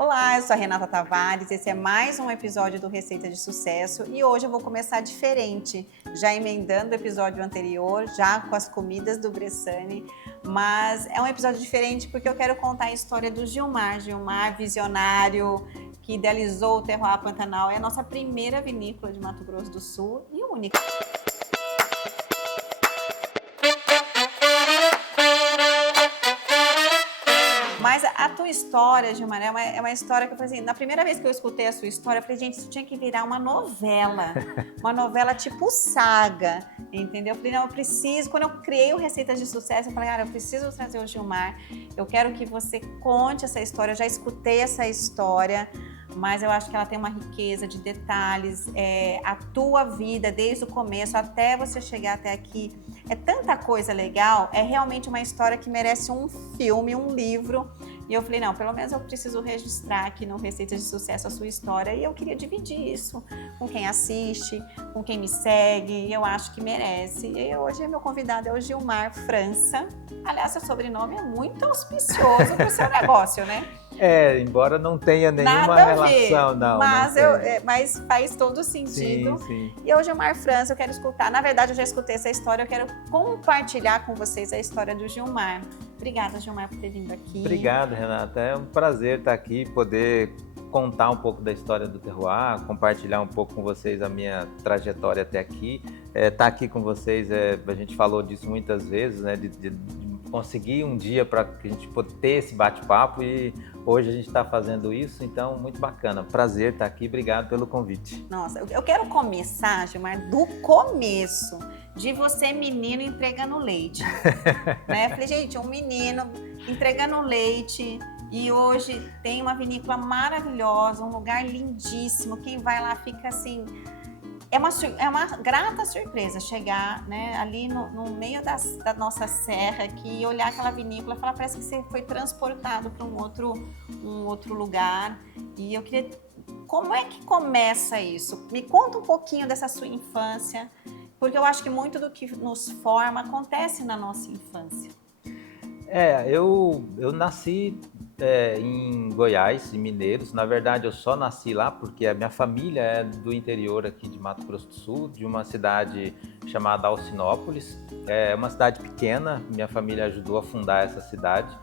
Olá, eu sou a Renata Tavares, esse é mais um episódio do Receita de Sucesso e hoje eu vou começar diferente, já emendando o episódio anterior, já com as comidas do Bressane, mas é um episódio diferente porque eu quero contar a história do Gilmar visionário, que idealizou o Terroir Pantanal, é a nossa primeira vinícola de Mato Grosso do Sul e única. Mas a tua história, Gilmar, é uma história que eu falei assim, na primeira vez que eu escutei a sua história, eu falei, gente, isso tinha que virar uma novela tipo saga, entendeu? Eu falei, não, eu preciso, quando eu criei o Receitas de Sucesso, eu falei, cara, eu preciso trazer o Gilmar, eu quero que você conte essa história, eu já escutei essa história, mas eu acho que ela tem uma riqueza de detalhes, a tua vida desde o começo até você chegar até aqui, é tanta coisa legal, é realmente uma história que merece um filme, um livro, e eu falei, não, pelo menos eu preciso registrar aqui no Receitas de Sucesso a sua história, e eu queria dividir isso com quem assiste, com quem me segue, e eu acho que merece. E hoje meu convidado é o Gilmar França, aliás, seu sobrenome é muito auspicioso para o seu negócio, né? Embora não tenha nenhuma Nada relação, não. Mas faz todo sentido. Sim. E o Gilmar França, eu quero escutar. Na verdade, eu já escutei essa história, eu quero compartilhar com vocês a história do Gilmar. Obrigada, Gilmar, por ter vindo aqui. Obrigado, Renata. É um prazer estar aqui, poder contar um pouco da história do Terroir, compartilhar um pouco com vocês a minha trajetória até aqui. Estar aqui com vocês, a gente falou disso muitas vezes, né? De conseguir um dia para que a gente possa ter esse bate-papo e hoje a gente está fazendo isso, então muito bacana. Prazer estar aqui, obrigado pelo convite. Nossa, eu quero começar, Gilmar, do começo, de você menino entregando leite. Né? Falei, gente, um menino entregando leite e hoje tem uma vinícola maravilhosa, um lugar lindíssimo, quem vai lá fica assim... É uma grata surpresa chegar, né, ali no meio da nossa serra aqui e olhar aquela vinícola e falar, parece que você foi transportado para um outro lugar. E eu queria... Como é que começa isso? Me conta um pouquinho dessa sua infância, porque eu acho que muito do que nos forma acontece na nossa infância. Eu nasci em Goiás, em Mineiros. Na verdade, eu só nasci lá porque a minha família é do interior aqui de Mato Grosso do Sul, de uma cidade chamada Alcinópolis. É uma cidade pequena, minha família ajudou a fundar essa cidade.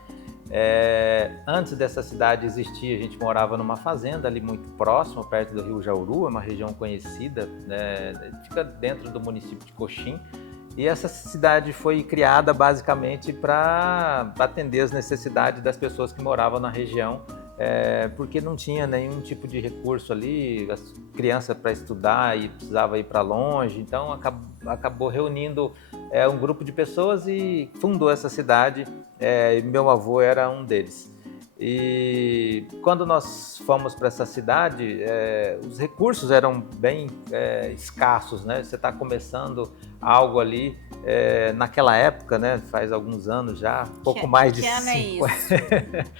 Antes dessa cidade existir, a gente morava numa fazenda ali muito próximo, perto do Rio Jauru, é uma região conhecida, né? Fica dentro do município de Coxim. E essa cidade foi criada basicamente para atender as necessidades das pessoas que moravam na região, porque não tinha nenhum tipo de recurso ali, as crianças para estudar e precisava ir para longe, então acabou reunindo um grupo de pessoas e fundou essa cidade, e meu avô era um deles. E quando nós fomos para essa cidade, os recursos eram bem escassos, né? Você está começando algo ali naquela época, né? Faz alguns anos já, pouco mais de 5 anos. É isso?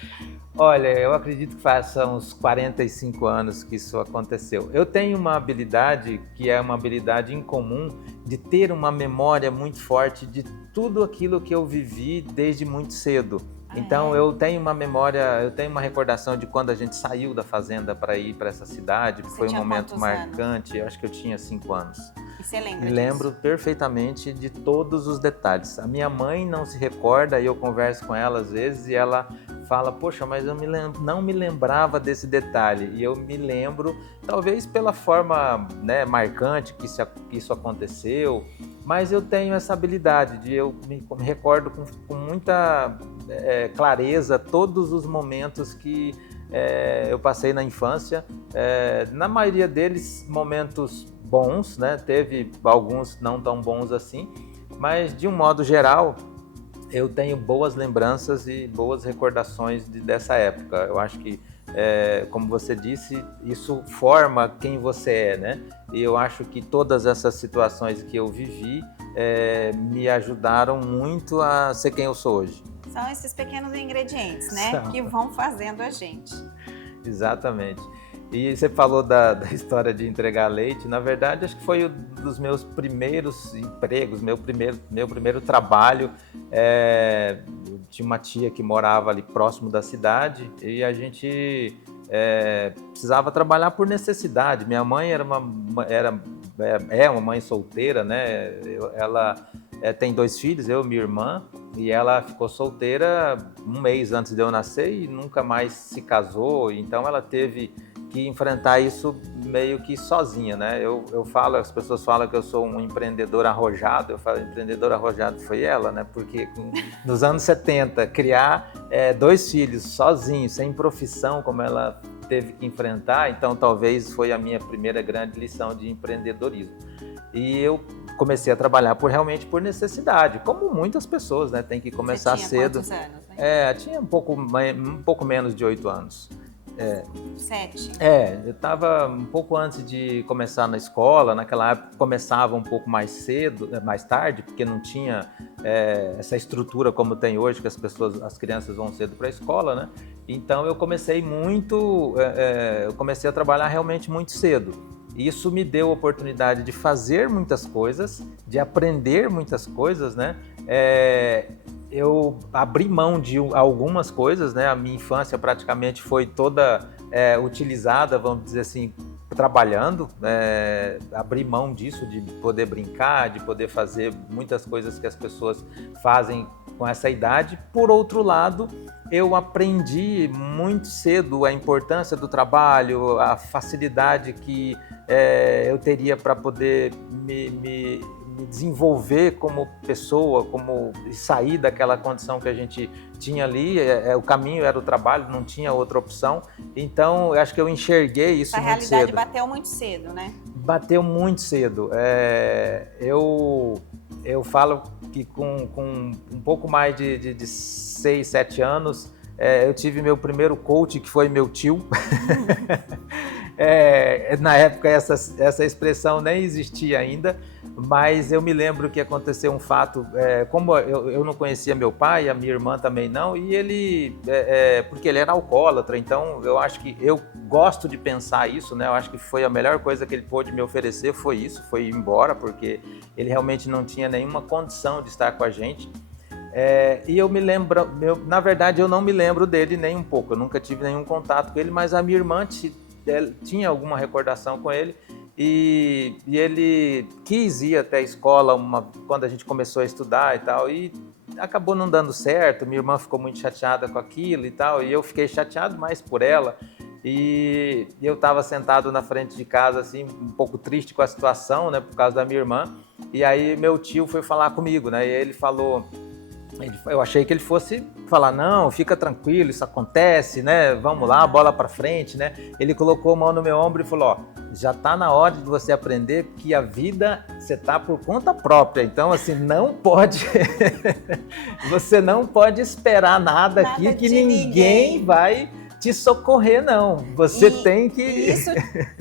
Olha, eu acredito que faz uns 45 anos que isso aconteceu. Eu tenho uma habilidade que é uma habilidade incomum de ter uma memória muito forte de tudo aquilo que eu vivi desde muito cedo. Então eu tenho uma memória, eu tenho uma recordação de quando a gente saiu da fazenda para ir para essa cidade, que foi um momento marcante. Eu acho que eu tinha 5 anos. E você lembra disso? Lembro perfeitamente de todos os detalhes. A minha mãe não se recorda e eu converso com ela às vezes e ela fala, poxa, mas eu não me lembrava desse detalhe. E eu me lembro, talvez pela forma, né, marcante que isso aconteceu, mas eu tenho essa habilidade de eu me recordo com muita clareza todos os momentos que eu passei na infância. Na maioria deles, momentos bons, né? Teve alguns não tão bons assim, mas de um modo geral, eu tenho boas lembranças e boas recordações dessa época. Eu acho que, como você disse, isso forma quem você é, né? E eu acho que todas essas situações que eu vivi me ajudaram muito a ser quem eu sou hoje. São esses pequenos ingredientes, né? Que vão fazendo a gente. Exatamente. E você falou da história de entregar leite. Na verdade, acho que foi um dos meus primeiros empregos, meu primeiro trabalho. Tinha uma tia que morava ali próximo da cidade e a gente precisava trabalhar por necessidade. Minha mãe é uma mãe solteira, né? Ela tem 2 filhos, eu e minha irmã, e ela ficou solteira um mês antes de eu nascer e nunca mais se casou, então ela teve que enfrentar isso meio que sozinha, né? Eu falo, as pessoas falam que eu sou um empreendedor arrojado, eu falo, empreendedor arrojado foi ela, né? Porque nos anos 70, criar 2 filhos sozinho, sem profissão, como ela teve que enfrentar, então talvez foi a minha primeira grande lição de empreendedorismo. E eu comecei a trabalhar realmente por necessidade, como muitas pessoas, né? Tem que começar cedo. Você tinha quantos anos, né? Tinha um pouco menos de 8 anos. 7? Eu estava um pouco antes de começar na escola, naquela época começava um pouco mais cedo, mais tarde, porque não tinha essa estrutura como tem hoje, que as crianças vão cedo para a escola, né? Então eu comecei a trabalhar realmente muito cedo. Isso me deu a oportunidade de fazer muitas coisas, de aprender muitas coisas, né? Eu abri mão de algumas coisas, né? A minha infância praticamente foi toda utilizada, vamos dizer assim, trabalhando. Abri mão disso, de poder brincar, de poder fazer muitas coisas que as pessoas fazem com essa idade. Por outro lado, eu aprendi muito cedo a importância do trabalho, a facilidade que eu teria para poder me desenvolver como pessoa, como sair daquela condição que a gente tinha ali. O caminho era o trabalho, não tinha outra opção. Então, eu acho que eu enxerguei isso muito cedo. A realidade bateu muito cedo, né? Bateu muito cedo. Eu falo que com um pouco mais de 6, 7 anos, eu tive meu primeiro coach, que foi meu tio. Na época essa expressão nem existia ainda, mas eu me lembro que aconteceu um fato, como eu não conhecia meu pai, a minha irmã também não, e ele, porque ele era alcoólatra, então eu acho que, eu gosto de pensar isso, né? Eu acho que foi a melhor coisa que ele pôde me oferecer, foi isso, foi ir embora, porque ele realmente não tinha nenhuma condição de estar com a gente. E eu me lembro, na verdade eu não me lembro dele nem um pouco, eu nunca tive nenhum contato com ele, mas a minha irmã tinha alguma recordação com ele, e ele quis ir até a escola quando a gente começou a estudar e tal, e acabou não dando certo. Minha irmã ficou muito chateada com aquilo e tal, e eu fiquei chateado mais por ela, e eu estava sentado na frente de casa, assim, um pouco triste com a situação, né, por causa da minha irmã, e aí meu tio foi falar comigo, né, e ele falou... Eu achei que ele fosse falar, não, fica tranquilo, isso acontece, né? Vamos lá, bola pra frente, né? Ele colocou a mão no meu ombro e falou, ó, já tá na hora de você aprender que a vida, você tá por conta própria, então assim, não pode, você não pode esperar nada aqui que ninguém vai te socorrer, não. Você tem que... Isso,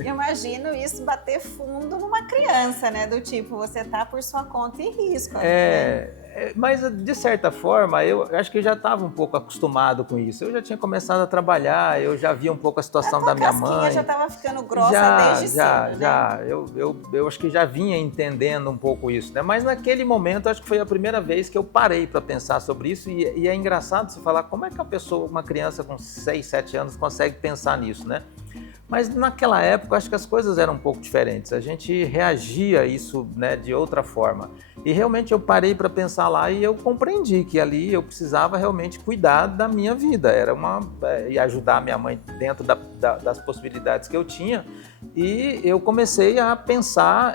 imagino isso bater fundo numa criança, né? Do tipo, você tá por sua conta e risco. Mas, de certa forma, eu acho que eu já estava um pouco acostumado com isso. Eu já tinha começado a trabalhar, eu já via um pouco a situação da minha mãe. A casquinha já estava ficando grossa desde cedo, né? Eu acho que já vinha entendendo um pouco isso, né? Mas naquele momento, acho que foi a primeira vez que eu parei para pensar sobre isso. E é engraçado você falar como é que uma criança com 6, 7 anos consegue pensar nisso, né? Mas naquela época, acho que as coisas eram um pouco diferentes. A gente reagia a isso, né, de outra forma. E realmente eu parei para pensar lá e eu compreendi que ali eu precisava realmente cuidar da minha vida. E ajudar a minha mãe dentro das possibilidades que eu tinha. E eu comecei a pensar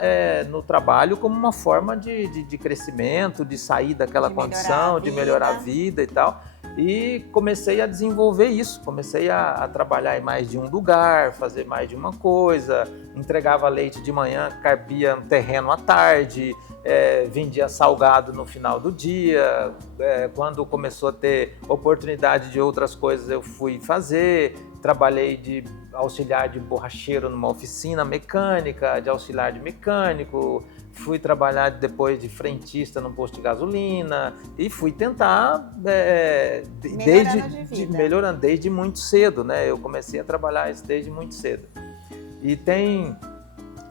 no trabalho como uma forma de crescimento, de sair daquela condição, de melhorar a vida e tal. E comecei a desenvolver isso, comecei a trabalhar em mais de um lugar, fazer mais de uma coisa, entregava leite de manhã, carpia um terreno à tarde, vendia salgado no final do dia. Quando começou a ter oportunidade de outras coisas, eu fui fazer. Trabalhei de auxiliar de borracheiro numa oficina mecânica, de auxiliar de mecânico, fui trabalhar depois de frentista num posto de gasolina e fui tentar melhorando desde muito cedo, né? Eu comecei a trabalhar isso desde muito cedo. E tem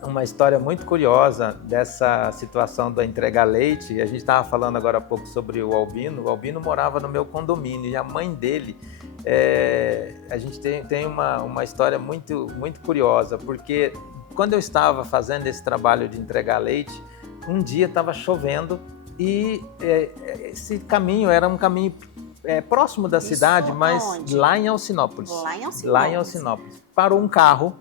uma história muito curiosa dessa situação do entregar leite. A gente estava falando agora há pouco sobre o Albino. O Albino morava no meu condomínio e a mãe dele a gente tem uma história muito, muito curiosa, porque quando eu estava fazendo esse trabalho de entregar leite, um dia estava chovendo e esse caminho era um caminho próximo da cidade, mas onde? lá em Alcinópolis. Lá em Alcinópolis. Lá em Alcinópolis. Parou um carro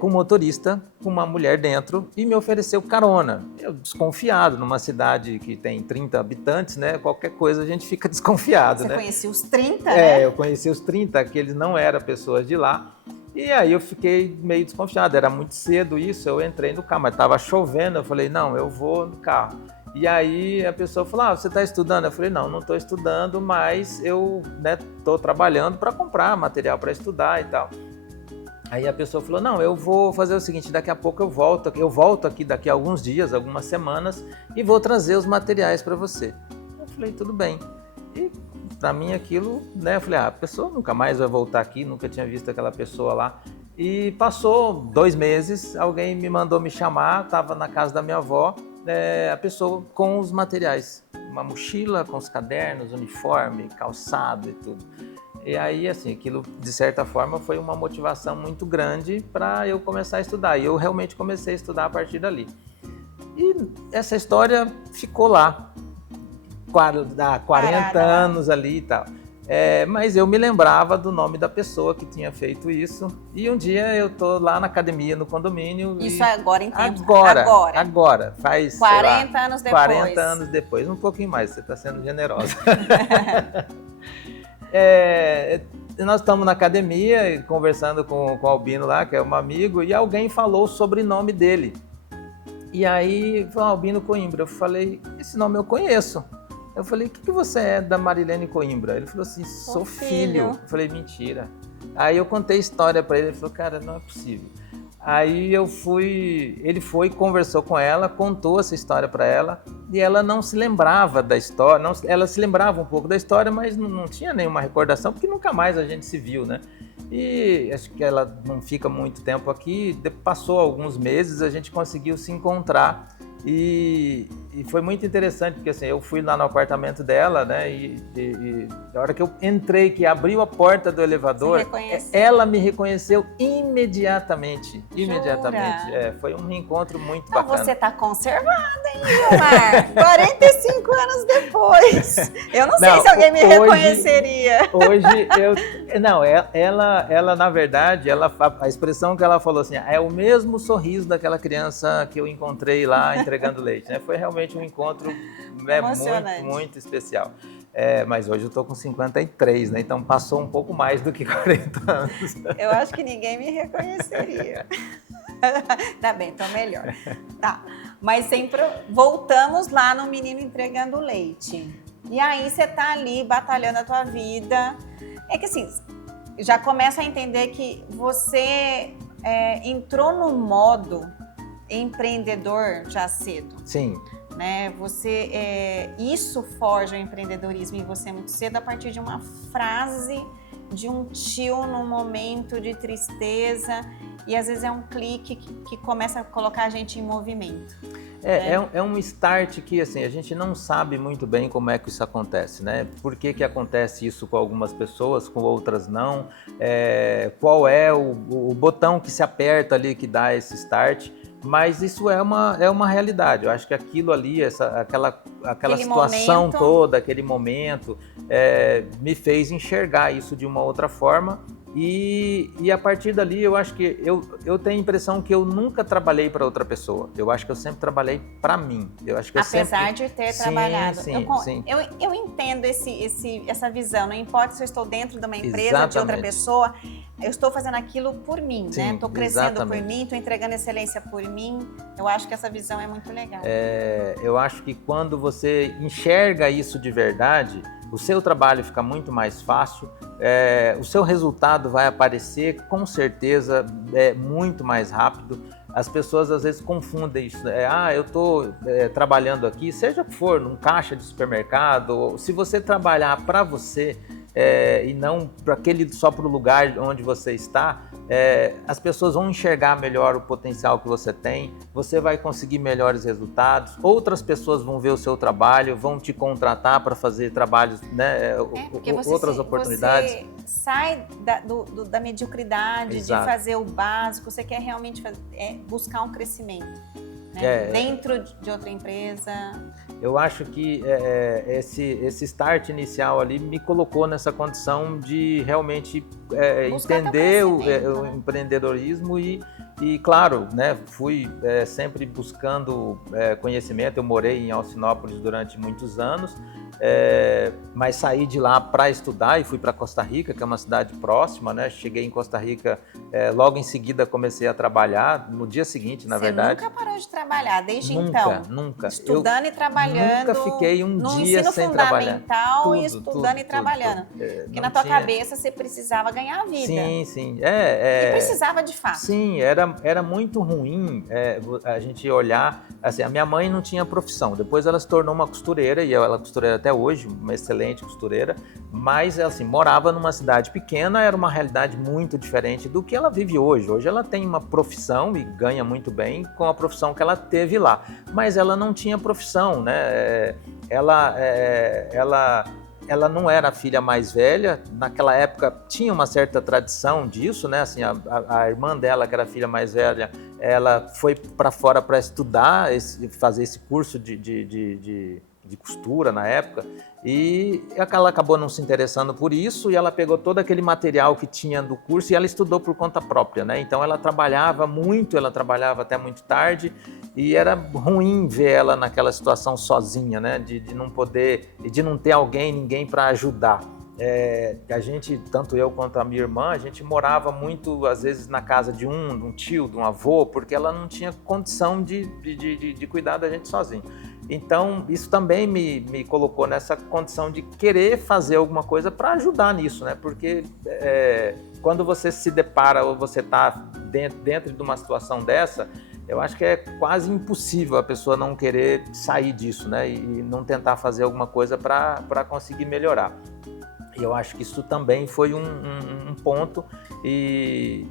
com um motorista, com uma mulher dentro, e me ofereceu carona. Eu desconfiado, numa cidade que tem 30 habitantes, né? Qualquer coisa a gente fica desconfiado, Você né? conhecia os 30, né? Eu conheci os 30, que eles não eram pessoas de lá. E aí eu fiquei meio desconfiado, era muito cedo isso, eu entrei no carro, mas estava chovendo, eu falei, não, eu vou no carro. E aí a pessoa falou, você está estudando? Eu falei, não estou estudando, mas eu estou trabalhando para comprar material para estudar e tal. Aí a pessoa falou, não, eu vou fazer o seguinte, daqui a pouco eu volto aqui daqui a alguns dias, algumas semanas, e vou trazer os materiais para você. Eu falei, tudo bem. E para mim aquilo, eu falei, a pessoa nunca mais vai voltar aqui, nunca tinha visto aquela pessoa lá. E passou 2 meses, alguém me mandou me chamar, estava na casa da minha avó, a pessoa com os materiais, uma mochila com os cadernos, uniforme, calçado e tudo. E aí, assim, aquilo, de certa forma, foi uma motivação muito grande para eu começar a estudar. E eu realmente comecei a estudar a partir dali. E essa história ficou lá, há 40 anos ali e tal. Mas eu me lembrava do nome da pessoa que tinha feito isso. E um dia eu tô lá na academia, no condomínio. Isso agora em tempo? Agora. Faz 40 anos depois. 40 anos depois, um pouquinho mais, você está sendo generosa. Nós estamos na academia conversando com o Albino lá, que é um amigo, e alguém falou o sobrenome dele. E aí falou, Albino Coimbra. Eu falei, esse nome eu conheço. Eu falei, o que você é da Marilene Coimbra? Ele falou assim, sou filho. Eu falei, mentira. Aí eu contei a história para ele, ele falou, cara, não é possível. Aí ele foi, conversou com ela, contou essa história para ela, e ela não se lembrava da história, ela se lembrava um pouco da história, mas não tinha nenhuma recordação, porque nunca mais a gente se viu, né? E acho que ela não fica muito tempo aqui, passou alguns meses, a gente conseguiu se encontrar, e foi muito interessante, porque assim, eu fui lá no apartamento dela, né, e a hora que eu entrei, que abriu a porta do elevador, ela me reconheceu imediatamente. Foi um reencontro muito bacana. Você tá conservada, hein, Vilmar? 45 anos depois. Eu não sei se alguém me reconheceria. Ela na verdade, a expressão que ela falou assim, é o mesmo sorriso daquela criança que eu encontrei lá entregando leite, né? Foi realmente um encontro muito, muito especial. Mas hoje eu tô com 53, né? Então passou um pouco mais do que 40 anos. Eu acho que ninguém me reconheceria. Tá bem, então melhor. Tá. Mas sempre voltamos lá no menino entregando leite. E aí você tá ali batalhando a tua vida. É que assim, já começa a entender que você entrou no modo empreendedor já cedo. Sim. Né? Isso forja o empreendedorismo em você muito cedo a partir de uma frase de um tio num momento de tristeza, e às vezes é um clique que começa a colocar a gente em movimento. É um start que assim, a gente não sabe muito bem como é que isso acontece, né? Por que acontece isso com algumas pessoas, com outras não? Qual é o botão que se aperta ali que dá esse start? Mas isso é uma realidade. Eu acho que aquilo ali, aquela situação momento, toda, aquele momento, me fez enxergar isso de uma outra forma. E a partir dali, eu acho que eu tenho a impressão que eu nunca trabalhei para outra pessoa. Eu acho que eu sempre trabalhei para mim. Apesar de ter trabalhado. Sim. Eu entendo essa visão. Não importa se eu estou dentro de uma empresa, de outra pessoa. Eu estou fazendo aquilo por mim, né? Estou crescendo por mim, estou entregando excelência por mim. Eu acho que essa visão é muito legal. Eu acho que quando você enxerga isso de verdade, o seu trabalho fica muito mais fácil, o seu resultado vai aparecer com certeza muito mais rápido. As pessoas às vezes confundem isso. Eu estou trabalhando aqui, seja o que for, num caixa de supermercado, ou se você trabalhar para você, e não só para o lugar onde você está, as pessoas vão enxergar melhor o potencial que você tem, você vai conseguir melhores resultados, outras pessoas vão ver o seu trabalho, vão te contratar para fazer trabalhos, né, outras oportunidades. Você sai da mediocridade, Exato. de fazer o básico, você quer realmente buscar um crescimento, né? Dentro de outra empresa. Eu acho que esse start inicial ali me colocou nessa condição de realmente entender o empreendedorismo e claro, né, fui sempre buscando conhecimento. Eu morei em Alcinópolis durante muitos anos, mas saí de lá para estudar e fui para Costa Rica, que é uma cidade próxima, né? Cheguei em Costa Rica, logo em seguida comecei a trabalhar, no dia seguinte, na verdade. Você nunca parou de trabalhar desde então? Nunca. Estudando e trabalhando. Nunca fiquei um dia sem trabalhar. No ensino fundamental e estudando e trabalhando. Porque na tua cabeça você precisava ganhar a vida. Sim. E precisava de fato. Sim, era muito ruim a gente olhar, assim, a minha mãe não tinha profissão, depois ela se tornou uma costureira, e ela é costureira até hoje, uma excelente costureira, mas assim, morava numa cidade pequena, era uma realidade muito diferente do que ela vive hoje. Hoje ela tem uma profissão e ganha muito bem com a profissão que ela teve lá, mas ela não tinha profissão, né? Ela não era a filha mais velha, naquela época tinha uma certa tradição disso, né? Assim, a irmã dela, que era a filha mais velha, ela foi para fora para estudar, fazer esse curso de costura na época, e ela acabou não se interessando por isso, e ela pegou todo aquele material que tinha do curso e ela estudou por conta própria, né? Então ela trabalhava muito, ela trabalhava até muito tarde, e era ruim ver ela naquela situação sozinha, né? De não poder, de não ter ninguém para ajudar. A gente, tanto eu quanto a minha irmã, a gente morava muito, às vezes, na casa de um tio, de um avô, porque ela não tinha condição de cuidar da gente sozinho. Então, isso também me colocou nessa condição de querer fazer alguma coisa para ajudar nisso, né? Porque quando você se depara ou você está dentro de uma situação dessa, eu acho que é quase impossível a pessoa não querer sair disso, né? E não tentar fazer alguma coisa para conseguir melhorar. E eu acho que isso também foi um ponto, e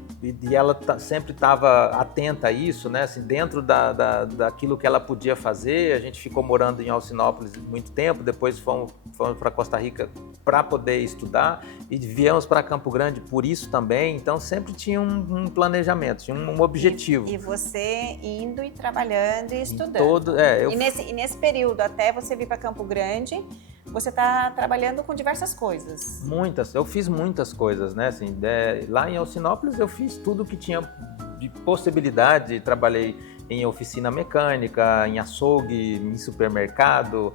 ela sempre estava atenta a isso, né? Assim, dentro daquilo que ela podia fazer. A gente ficou morando em Alcinópolis muito tempo, depois fomos para Costa Rica para poder estudar e viemos para Campo Grande por isso também. Então sempre tinha um planejamento, tinha um objetivo. E você indo e trabalhando e estudando. E nesse período, até você vir para Campo Grande, você está trabalhando com diversas coisas. Muitas, eu fiz muitas coisas, né? Assim, lá em Alcinópolis eu fiz tudo que tinha de possibilidade. Trabalhei em oficina mecânica, em açougue, em supermercado,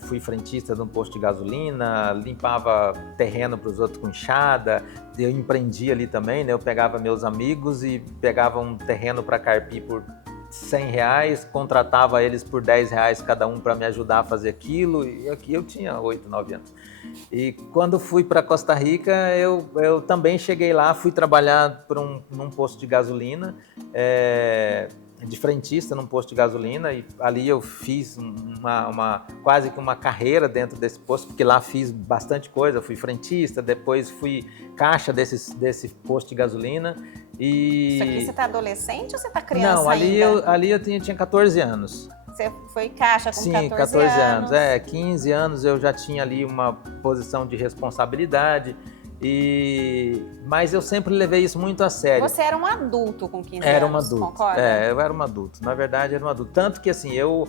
fui frentista de um posto de gasolina, limpava terreno para os outros com enxada. Eu empreendia ali também, né? Eu pegava meus amigos e pegava um terreno para carpir por R$100, contratava eles por R$10 cada um para me ajudar a fazer aquilo, e aqui eu tinha 8, 9 anos. E quando fui para Costa Rica, eu também cheguei lá, fui trabalhar num posto de gasolina, de frentista num posto de gasolina, e ali eu fiz quase que uma carreira dentro desse posto, porque lá fiz bastante coisa. Eu fui frentista, depois fui caixa desse posto de gasolina. Isso aqui você está adolescente ou você está criança? Não, ali eu tinha 14 anos. Você foi caixa com 14 anos? Sim, 14 anos. 15 anos eu já tinha ali uma posição de responsabilidade, mas eu sempre levei isso muito a sério. Você era um adulto com 15 anos, Era um adulto, concorda? Eu era um adulto. Na verdade, era um adulto. Tanto que, assim, eu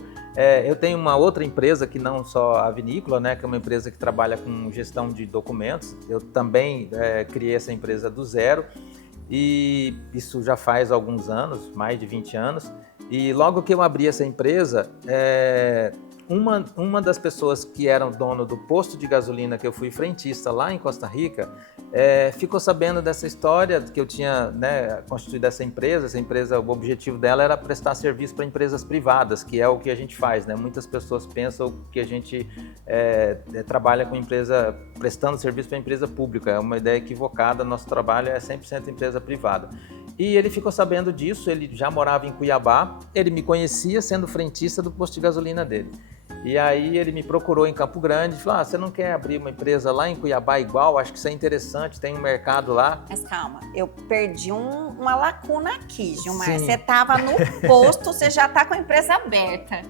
tenho uma outra empresa, que não só a Vinícola, né, que é uma empresa que trabalha com gestão de documentos. Eu também criei essa empresa do zero, e isso já faz alguns anos, mais de 20 anos. E logo que eu abri essa empresa, uma das pessoas que era o dono do posto de gasolina que eu fui frentista lá em Costa Rica, ficou sabendo dessa história, que eu tinha, né, constituído essa empresa. O objetivo dela era prestar serviço para empresas privadas, que é o que a gente faz, né? Muitas pessoas pensam que a gente trabalha com empresa, prestando serviço para empresa pública. É uma ideia equivocada. Nosso trabalho é 100% empresa privada. E ele ficou sabendo disso. Ele já morava em Cuiabá, ele me conhecia sendo frentista do posto de gasolina dele. E aí ele me procurou em Campo Grande e falou, você não quer abrir uma empresa lá em Cuiabá igual? Acho que isso é interessante, tem um mercado lá. Mas calma, eu perdi uma lacuna aqui, Gilmar. Sim. Você estava no posto, você já está com a empresa aberta.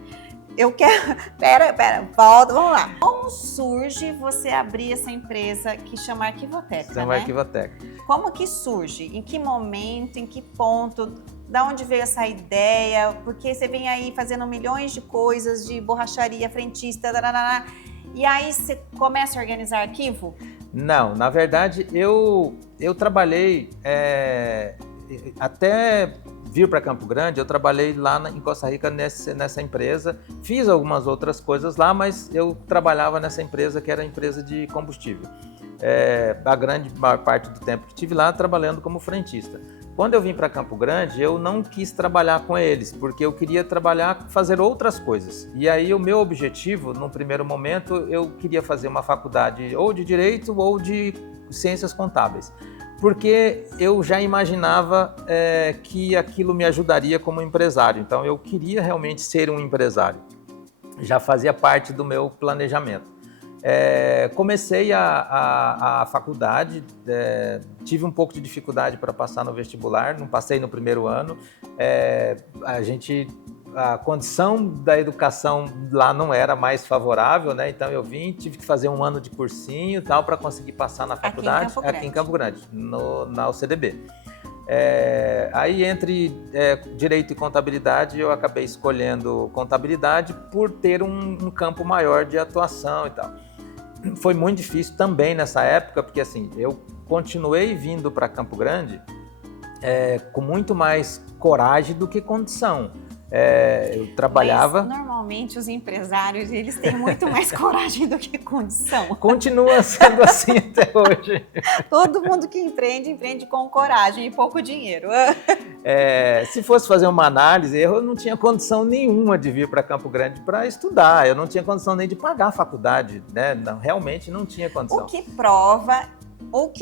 Eu quero... Pera, volta, vamos lá. Como surge você abrir essa empresa que chama Arquivoteca, Chama né? Arquivoteca. Como que surge? Em que momento, em que ponto? Da onde veio essa ideia? Porque você vem aí fazendo milhões de coisas, de borracharia, frentista, darará, e aí você começa a organizar arquivo? Não, na verdade eu trabalhei até vir para Campo Grande, eu trabalhei lá em Costa Rica nessa empresa, fiz algumas outras coisas lá, mas eu trabalhava nessa empresa que era a empresa de combustível. A grande maior parte do tempo que estive lá trabalhando como frentista. Quando eu vim para Campo Grande, eu não quis trabalhar com eles, porque eu queria fazer outras coisas. E aí o meu objetivo, no primeiro momento, eu queria fazer uma faculdade ou de Direito ou de Ciências Contábeis. Porque eu já imaginava que aquilo me ajudaria como empresário. Então eu queria realmente ser um empresário. Já fazia parte do meu planejamento. Comecei a faculdade, tive um pouco de dificuldade para passar no vestibular, não passei no primeiro ano. A condição da educação lá não era mais favorável, né? Então eu tive que fazer um ano de cursinho e tal para conseguir passar na faculdade aqui em Campo Grande, na UCDB. Aí entre Direito e Contabilidade eu acabei escolhendo Contabilidade por ter um campo maior de atuação e tal. Foi muito difícil também nessa época, porque assim, eu continuei vindo para Campo Grande com muito mais coragem do que condição. Eu trabalhava... Mas, normalmente os empresários, eles têm muito mais coragem do que condição. Continua sendo assim até hoje. Todo mundo que empreende com coragem e pouco dinheiro. Se fosse fazer uma análise, eu não tinha condição nenhuma de vir para Campo Grande para estudar. Eu não tinha condição nem de pagar a faculdade, né? Não, realmente não tinha condição. O que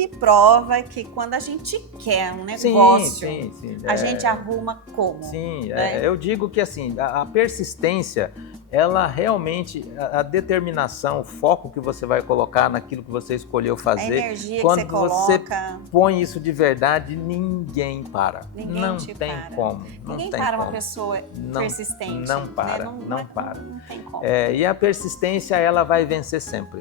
prova que quando a gente quer um negócio, sim, a gente arruma como. Sim, né? Eu digo que assim, a persistência, ela realmente, a determinação, o foco que você vai colocar naquilo que você escolheu fazer, a energia quando que você coloca, você põe isso de verdade, ninguém para. Ninguém não te tem para. como. Ninguém para uma pessoa persistente. Não para, né? não para. Não tem como. E a persistência, ela vai vencer sempre.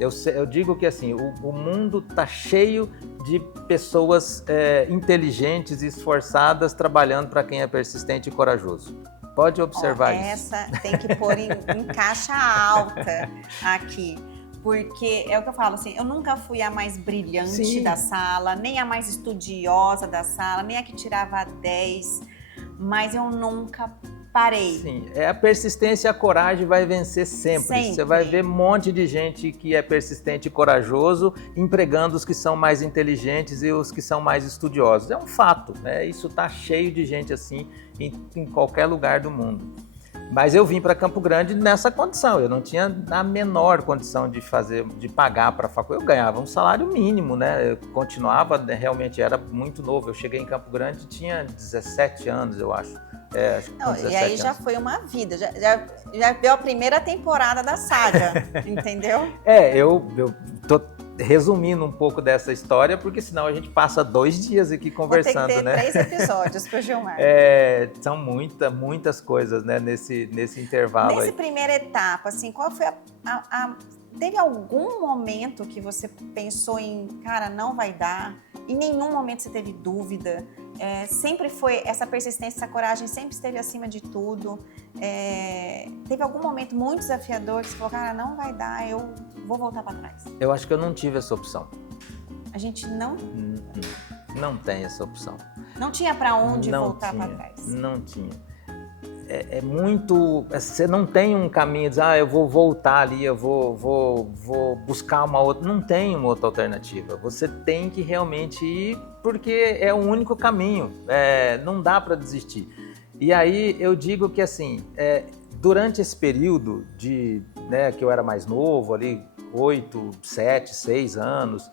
Eu digo que assim, o mundo está cheio de pessoas inteligentes e esforçadas trabalhando para quem é persistente e corajoso. Pode observar isso. Essa tem que pôr em caixa alta aqui. Porque é o que eu falo, assim, eu nunca fui a mais brilhante da sala, nem a mais estudiosa da sala, nem a que tirava 10, mas eu nunca parei. Sim, a persistência e a coragem vai vencer sempre. Você vai ver um monte de gente que é persistente e corajoso empregando os que são mais inteligentes e os que são mais estudiosos. É um fato, né? Isso está cheio de gente assim em qualquer lugar do mundo. Mas eu vim para Campo Grande nessa condição, eu não tinha a menor condição de pagar para a faculdade. Eu ganhava um salário mínimo, né? Eu continuava, realmente era muito novo. Eu cheguei em Campo Grande, tinha 17 anos, eu acho. Acho que não, 17 e aí anos. já foi uma vida, já deu a primeira temporada da saga, entendeu? Eu tô resumindo um pouco dessa história, porque senão a gente passa 2 dias aqui conversando, Vou ter que ter né? 3 episódios para o Gilmar. São muitas coisas, né, nesse intervalo Nessa aí. primeira etapa, assim, qual foi teve algum momento que você pensou em, cara, não vai dar? Em nenhum momento você teve dúvida? Sempre foi, essa persistência, essa coragem sempre esteve acima de tudo? Teve algum momento muito desafiador que você falou, cara, não vai dar, eu vou voltar para trás? Eu acho que eu não tive essa opção. A gente não tem essa opção. Não tinha para onde não voltar tinha, para trás? Não tinha. Muito... Você não tem um caminho, diz, eu vou voltar ali, eu vou buscar uma outra... Não tem uma outra alternativa. Você tem que realmente ir, porque é o único caminho. Não dá para desistir. E aí eu digo que assim, durante esse período que eu era mais novo, ali 8, 7, 6 anos,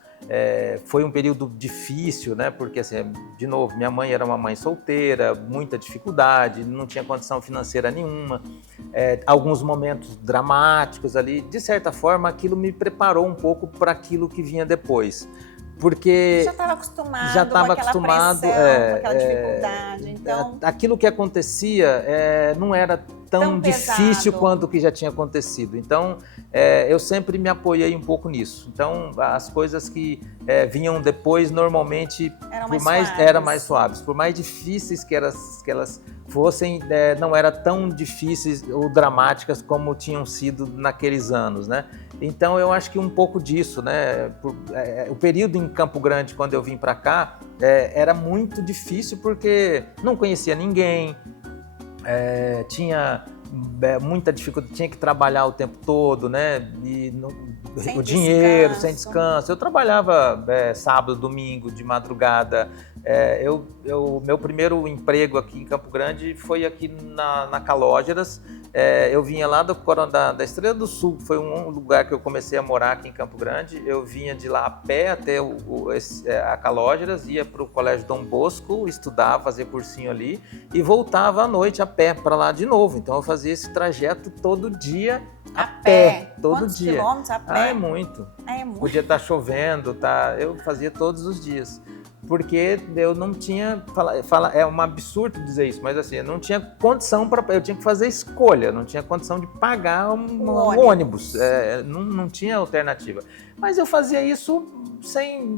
Foi um período difícil, né? Porque, assim, de novo, minha mãe era uma mãe solteira, muita dificuldade, não tinha condição financeira nenhuma, alguns momentos dramáticos ali. De certa forma, aquilo me preparou um pouco para aquilo que vinha depois. Porque já estava acostumado com aquela pressão, com aquela dificuldade. Então, aquilo que acontecia não era tão difícil quanto o que já tinha acontecido. Então, eu sempre me apoiei um pouco nisso. Então, as coisas que vinham depois, normalmente, eram mais suaves. Por mais difíceis que elas fossem, não eram tão difíceis ou dramáticas como tinham sido naqueles anos, né? Então, eu acho que um pouco disso, né? O período em Campo Grande, quando eu vim para cá, era muito difícil porque não conhecia ninguém, tinha muita dificuldade, tinha que trabalhar o tempo todo, né? E o dinheiro, sem descanso. Eu trabalhava sábado, domingo, de madrugada. Meu primeiro emprego aqui em Campo Grande foi aqui na Calógeras. Eu vinha lá da Estrela do Sul, foi um lugar que eu comecei a morar aqui em Campo Grande. Eu vinha de lá a pé até a Calógeras, ia para o Colégio Dom Bosco, estudar, fazer cursinho ali e voltava à noite a pé para lá de novo. Então eu fazia esse trajeto todo dia a pé, todo Quantos dia. quilômetros a pé? É muito. É muito. Podia estar chovendo, eu fazia todos os dias. Porque eu não tinha, é um absurdo dizer isso, mas assim, eu não tinha condição eu tinha que fazer escolha, não tinha condição de pagar um ônibus, não tinha alternativa. Mas eu fazia isso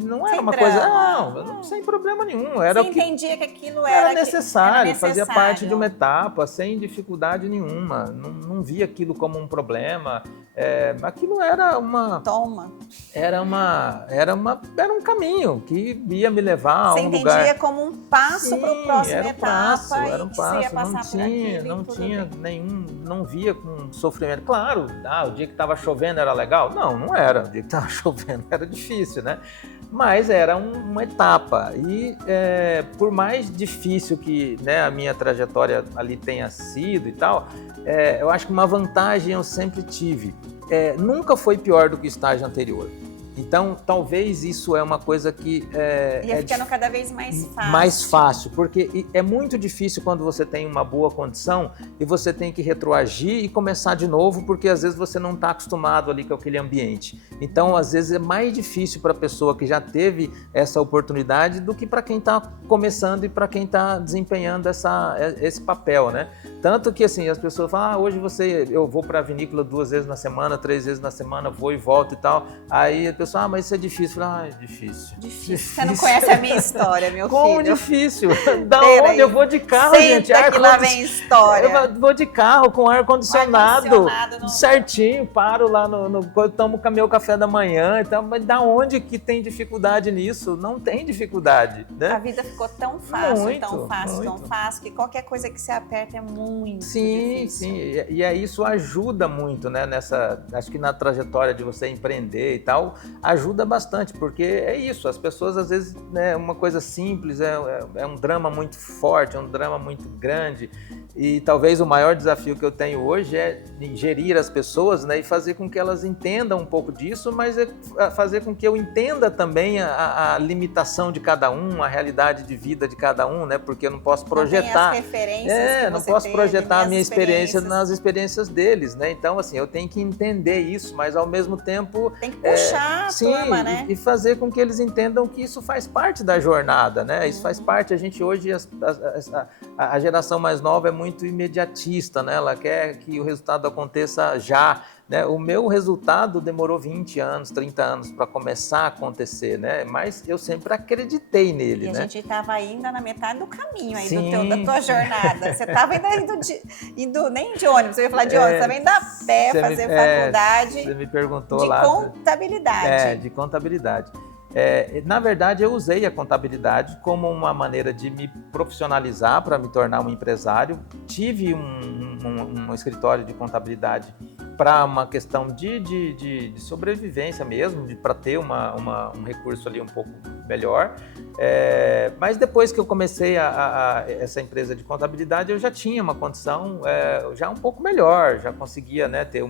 não era uma drama. coisa, sem problema nenhum. Você entendia que aquilo era necessário, fazia parte de uma etapa, sem dificuldade nenhuma, não via aquilo como um problema. Aquilo era era um caminho que ia me levar a um lugar. Você entendia como um passo para o próximo etapa, era um passo, não via com sofrimento. Claro, o dia que estava chovendo era legal? Não era. O dia que estava chovendo era difícil, né? Mas era uma etapa e por mais difícil que, né, a minha trajetória ali tenha sido e tal, eu acho que uma vantagem eu sempre tive. Nunca foi pior do que o estágio anterior. Então, talvez isso é uma coisa que ia ficando cada vez mais fácil. Mais fácil, porque é muito difícil quando você tem uma boa condição e você tem que retroagir e começar de novo, porque às vezes você não está acostumado ali com aquele ambiente. Então, às vezes é mais difícil para a pessoa que já teve essa oportunidade do que para quem está começando e para quem está desempenhando esse papel, né? Tanto que, assim, as pessoas falam, hoje eu vou para a vinícola 2 vezes na semana, 3 vezes na semana, vou e volto e tal. Aí a pessoa, mas isso é difícil. Eu falo, é difícil. Você não conhece a minha história, meu filho. Como difícil? Da onde? Eu vou de carro, gente. Senta que lá vem história. Eu vou de carro com ar-condicionado certinho, paro lá tomo meu café da manhã e tal, mas da onde que tem dificuldade nisso? Não tem dificuldade, né? A vida ficou tão fácil, tão fácil, que qualquer coisa que você aperta é muito difícil. Sim, e isso ajuda muito, né, acho que na trajetória de você empreender e tal, ajuda bastante, porque é isso, as pessoas às vezes, né, uma coisa simples, é um drama muito forte, é um drama muito grande, e talvez o maior desafio que eu tenho hoje é gerir as pessoas, né, e fazer com que elas entendam um pouco disso, mas fazer com que eu entenda também a limitação de cada um, a realidade de vida de cada um, né, porque eu não posso projetar. Não tem as referências não posso projetar a minha experiência nas experiências deles, né, então assim, eu tenho que entender isso, mas ao mesmo tempo tem que puxar a turma, né? E fazer com que eles entendam que isso faz parte da jornada, né? Isso faz parte. A gente hoje, a geração mais nova é muito imediatista, né? Ela quer que o resultado aconteça já, né? O meu resultado demorou 20 anos, 30 anos para começar a acontecer, né? Mas eu sempre acreditei nele, e né? a gente estava ainda na metade do caminho aí da tua jornada. Você estava ainda indo nem de ônibus, eu ia falar de ônibus, estava indo a pé fazer faculdade. Você me perguntou de lá. Contabilidade. De contabilidade. Na verdade, eu usei a contabilidade como uma maneira de me profissionalizar para me tornar um empresário. Tive um escritório de contabilidade para uma questão de sobrevivência mesmo, para ter um recurso ali um pouco melhor. Mas depois que eu comecei essa empresa de contabilidade, eu já tinha uma condição já um pouco melhor, já conseguia, né, ter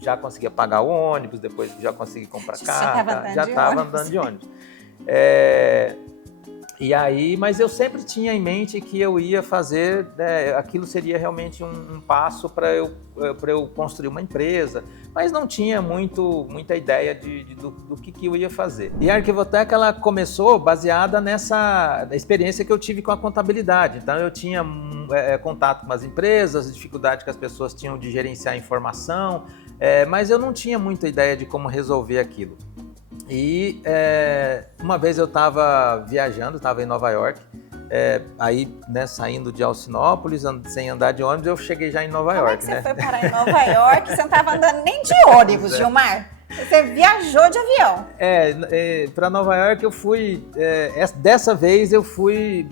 já conseguia pagar o ônibus, depois já consegui comprar carro, já estava andando de ônibus. E aí, mas eu sempre tinha em mente que eu ia fazer, aquilo seria realmente um passo para eu construir uma empresa, mas não tinha muita ideia do que eu ia fazer. E a Arquivoteca, ela começou baseada nessa experiência que eu tive com a contabilidade. Então eu tinha contato com as empresas, dificuldade que as pessoas tinham de gerenciar a informação, mas eu não tinha muita ideia de como resolver aquilo. E uma vez eu estava viajando, estava em Nova York, aí, né, saindo de Alcinópolis, sem andar de ônibus, eu cheguei já em Nova York. Como é que você foi parar em Nova York? Você não estava andando nem de ônibus, Gilmar? Você viajou de avião. Para Nova York eu fui, dessa vez eu fui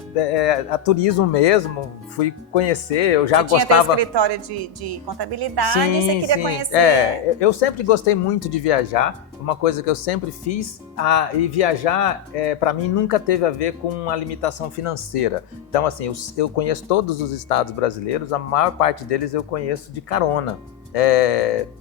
a turismo mesmo, fui conhecer, eu já gostava... Você tinha escritório de contabilidade, sim, você queria sim. conhecer... Eu sempre gostei muito de viajar, uma coisa que eu sempre fiz, e viajar para mim nunca teve a ver com uma limitação financeira. Então assim, eu conheço todos os estados brasileiros, a maior parte deles eu conheço de carona.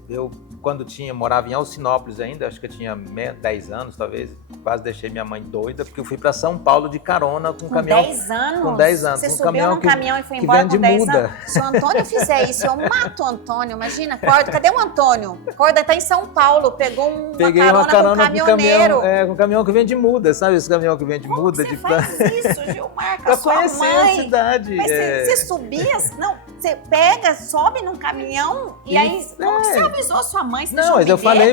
Eu, quando morava em Alcinópolis ainda, acho que eu tinha 10 anos, talvez, quase deixei minha mãe doida, porque eu fui para São Paulo de carona com um caminhão. 10 anos? Com 10 anos. Você subiu num caminhão e foi embora com 10 anos? Se o Antônio fizer isso, eu mato o Antônio, imagina, acorda, cadê o Antônio? Acorda, tá em São Paulo, pegou uma carona com um caminhoneiro. Com um caminhão que vende muda, sabe esse caminhão que vende Como muda? Você faz isso, Gilmar, com a pra sua conhecer mãe? A cidade. Mas você subia, não, você pega, sobe num caminhão e aí, como que você avisou a sua mãe? Você não, mas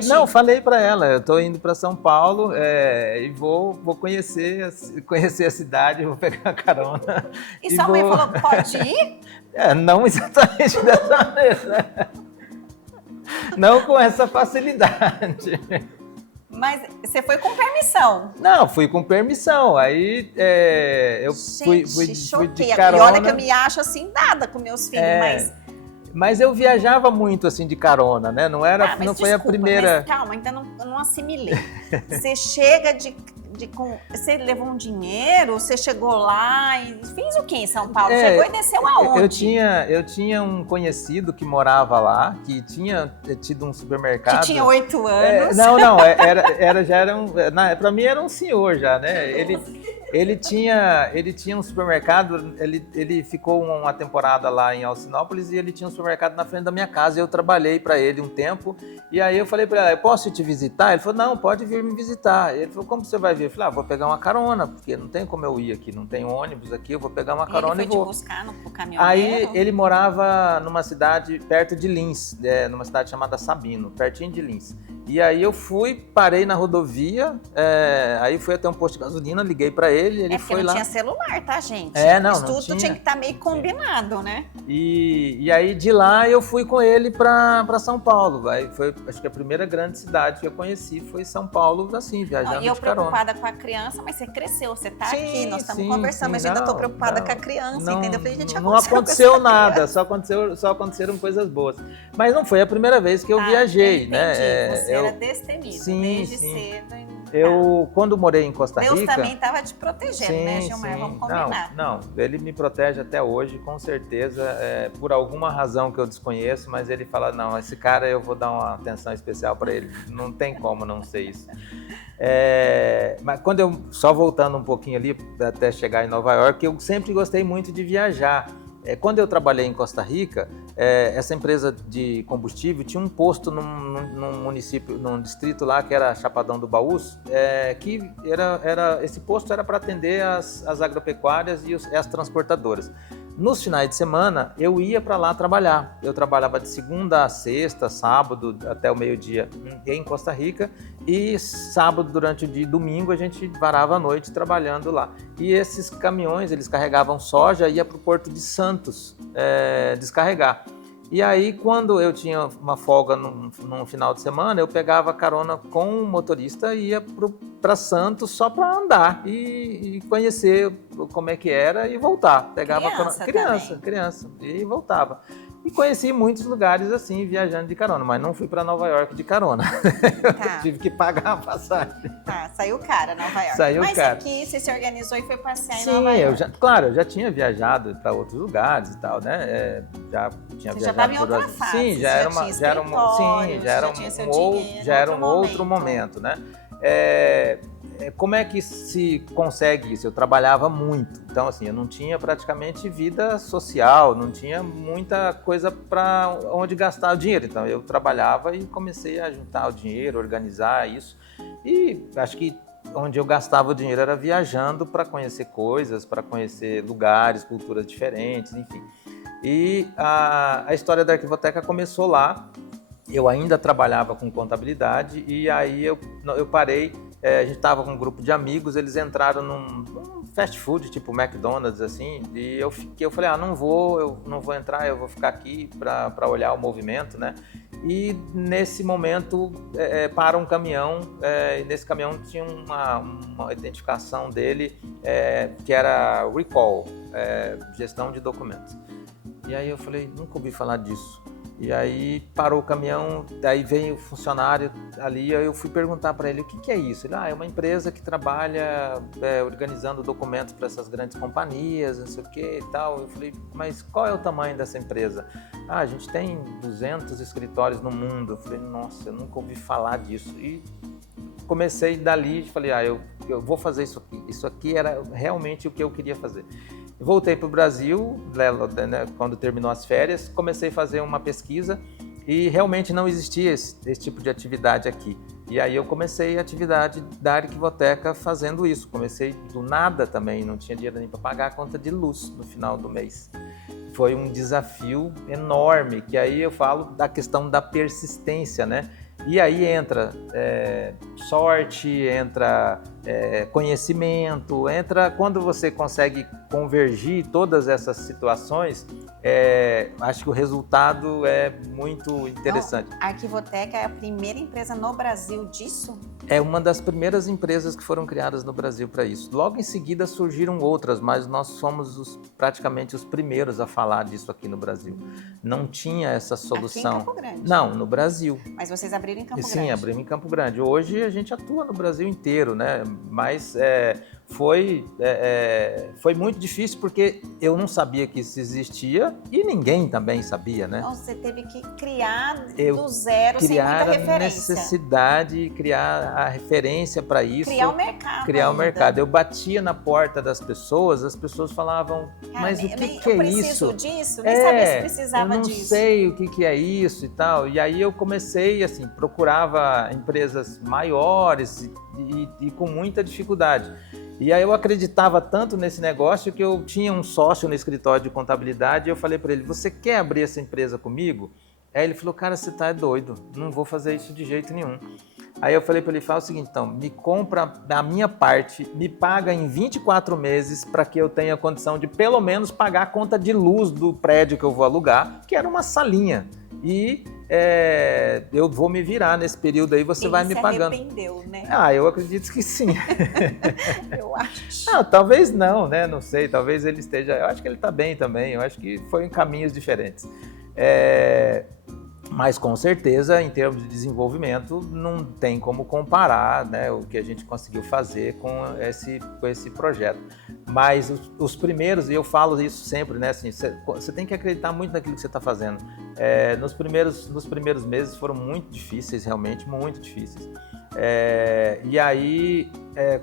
eu falei para ela, eu tô indo para São Paulo e vou conhecer a cidade, vou pegar a carona. E sua mãe falou, pode ir? Não exatamente dessa maneira. Não com essa facilidade. Mas você foi com permissão? Não, fui com permissão. Aí eu fui de carona. E olha que eu me acho assim dada com meus filhos, mas eu viajava muito assim de carona, né? Não era, não foi a primeira. Mas calma, ainda não assimilei. Você chega você levou um dinheiro, você chegou lá e fez o que em São Paulo? Chegou e desceu aonde? Eu tinha um conhecido que morava lá, que tinha tido um supermercado. Que tinha 8 anos. Para mim era um senhor já, né? Ele tinha um supermercado, ele ficou uma temporada lá em Alcinópolis e ele tinha um supermercado na frente da minha casa. Eu trabalhei para ele um tempo e aí eu falei para ele, eu posso te visitar? Ele falou, não, pode vir me visitar. Ele falou, como você vai vir? Eu falei, vou pegar uma carona, porque não tem como eu ir aqui, não tem ônibus aqui, eu vou pegar uma carona e vou. Ele foi te buscar no caminhoneiro? Aí ele morava numa cidade perto de Lins, numa cidade chamada Sabino, pertinho de Lins. E aí eu parei na rodovia, aí fui até um posto de gasolina, liguei para ele foi lá. Não tinha celular, tá, gente? Não tudo tinha que estar meio combinado, né? E aí de lá eu fui com ele para São Paulo. Aí foi, acho que a primeira grande cidade que eu conheci foi São Paulo, assim, viajando de carona. E eu preocupada com a criança, mas você cresceu, você tá aqui, nós estamos conversando, mas eu ainda tô preocupada com a criança, entendeu? Eu falei, gente, não aconteceu nada, só aconteceram coisas boas. Mas não foi a primeira vez que eu viajei, né? Você era destemido, desde cedo. Quando morei em Costa Rica... Deus também estava te protegendo, né, Gilmar? Vamos combinar. Não, ele me protege até hoje, com certeza, por alguma razão que eu desconheço, mas ele fala, não, esse cara eu vou dar uma atenção especial para ele, não tem como não ser isso. Mas só voltando um pouquinho ali, até chegar em Nova York, eu sempre gostei muito de viajar. Quando eu trabalhei em Costa Rica, essa empresa de combustível tinha um posto num município, num distrito lá que era Chapadão do Baús, que esse posto era para atender as agropecuárias e as transportadoras. Nos finais de semana, eu ia para lá trabalhar. Eu trabalhava de segunda a sexta, sábado até o meio-dia em Costa Rica e sábado durante o dia e domingo a gente varava a noite trabalhando lá. E esses caminhões, eles carregavam soja e ia para o Porto de Santos descarregar. E aí, quando eu tinha uma folga num final de semana, eu pegava carona com o motorista e ia para Santos só para andar e conhecer como é que era e voltar. Pegava criança, e voltava. E conheci muitos lugares assim, viajando de carona, mas não fui para Nova York de carona. Tá. Tive que pagar a passagem. Tá, saiu cara Nova York. Saiu Mas cara. aqui você se organizou e foi passear em Sim, Nova York. claro, eu já tinha viajado para outros lugares e tal, né? Já tinha Você viajado já estava em pro outra Brasil. fase. Sim, você já era tinha sim, escritório, já era você já tinha seu dinheiro, já era um outro momento, né? Como é que se consegue isso? Eu trabalhava muito, então assim, eu não tinha praticamente vida social, não tinha muita coisa para onde gastar o dinheiro. Então eu trabalhava e comecei a juntar o dinheiro, organizar isso. E acho que onde eu gastava o dinheiro era viajando para conhecer coisas, para conhecer lugares, culturas diferentes, enfim. E a história da Arquivoteca começou lá. Eu ainda trabalhava com contabilidade e aí eu parei. A gente estava com um grupo de amigos, eles entraram num fast food, tipo McDonald's, assim, e eu falei, eu não vou entrar, eu vou ficar aqui para olhar o movimento, né? E nesse momento para um caminhão, e nesse caminhão tinha uma identificação dele que era recall, gestão de documentos. E aí eu falei, nunca ouvi falar disso. E aí parou o caminhão, daí veio o funcionário ali, aí eu fui perguntar para ele, o que é isso? Ele, é uma empresa que trabalha organizando documentos para essas grandes companhias, não sei o que e tal. Eu falei, mas qual é o tamanho dessa empresa? A gente tem 200 escritórios no mundo. Eu falei, nossa, eu nunca ouvi falar disso. E comecei dali, falei, eu vou fazer isso aqui. Isso aqui era realmente o que eu queria fazer. Voltei para o Brasil, né, quando terminou as férias, comecei a fazer uma pesquisa e realmente não existia esse tipo de atividade aqui. E aí eu comecei a atividade da Arquivoteca fazendo isso. Comecei do nada também, não tinha dinheiro nem para pagar a conta de luz no final do mês. Foi um desafio enorme, que aí eu falo da questão da persistência, né? E aí entra sorte, entra conhecimento, entra quando você consegue convergir todas essas situações, acho que o resultado é muito interessante. Então, a Arquivoteca é a primeira empresa no Brasil disso? É uma das primeiras empresas que foram criadas no Brasil para isso. Logo em seguida surgiram outras, mas nós somos praticamente os primeiros a falar disso aqui no Brasil. Não tinha essa solução. Aqui em Campo Grande? Não, no Brasil. Mas vocês abriram em Campo Grande? Sim, abrimos em Campo Grande. Hoje a gente atua no Brasil inteiro, né? Mas foi muito difícil porque eu não sabia que isso existia e ninguém também sabia, né? Então você teve que criar do zero, sem muita referência. Criar a necessidade, criar a referência para isso. Criar o mercado. Criar o mercado. Eu batia na porta das pessoas, as pessoas falavam, mas o que é isso? Eu preciso disso? Nem sabia se precisava disso. Eu não sei o que é isso e tal. E aí eu comecei, assim, procurava empresas maiores e com muita dificuldade. E aí eu acreditava tanto nesse negócio que eu tinha um sócio no escritório de contabilidade e eu falei para ele, você quer abrir essa empresa comigo? Aí ele falou, cara, você tá doido, não vou fazer isso de jeito nenhum. Aí eu falei para ele, fala o seguinte, então, me compra a minha parte, me paga em 24 meses para que eu tenha condição de pelo menos pagar a conta de luz do prédio que eu vou alugar, que era uma salinha. E eu vou me virar nesse período aí, você vai me pagando. Ele se arrependeu, né? Eu acredito que sim. Eu acho. Não, talvez não, né? Não sei, talvez ele esteja... Eu acho que ele está bem também, eu acho que foi em caminhos diferentes. Mas com certeza, em termos de desenvolvimento, não tem como comparar, né, o que a gente conseguiu fazer com esse projeto. Mas os primeiros, e eu falo isso sempre, né, assim, você tem que acreditar muito naquilo que você está fazendo. Nos primeiros meses foram muito difíceis, realmente, muito difíceis. E aí,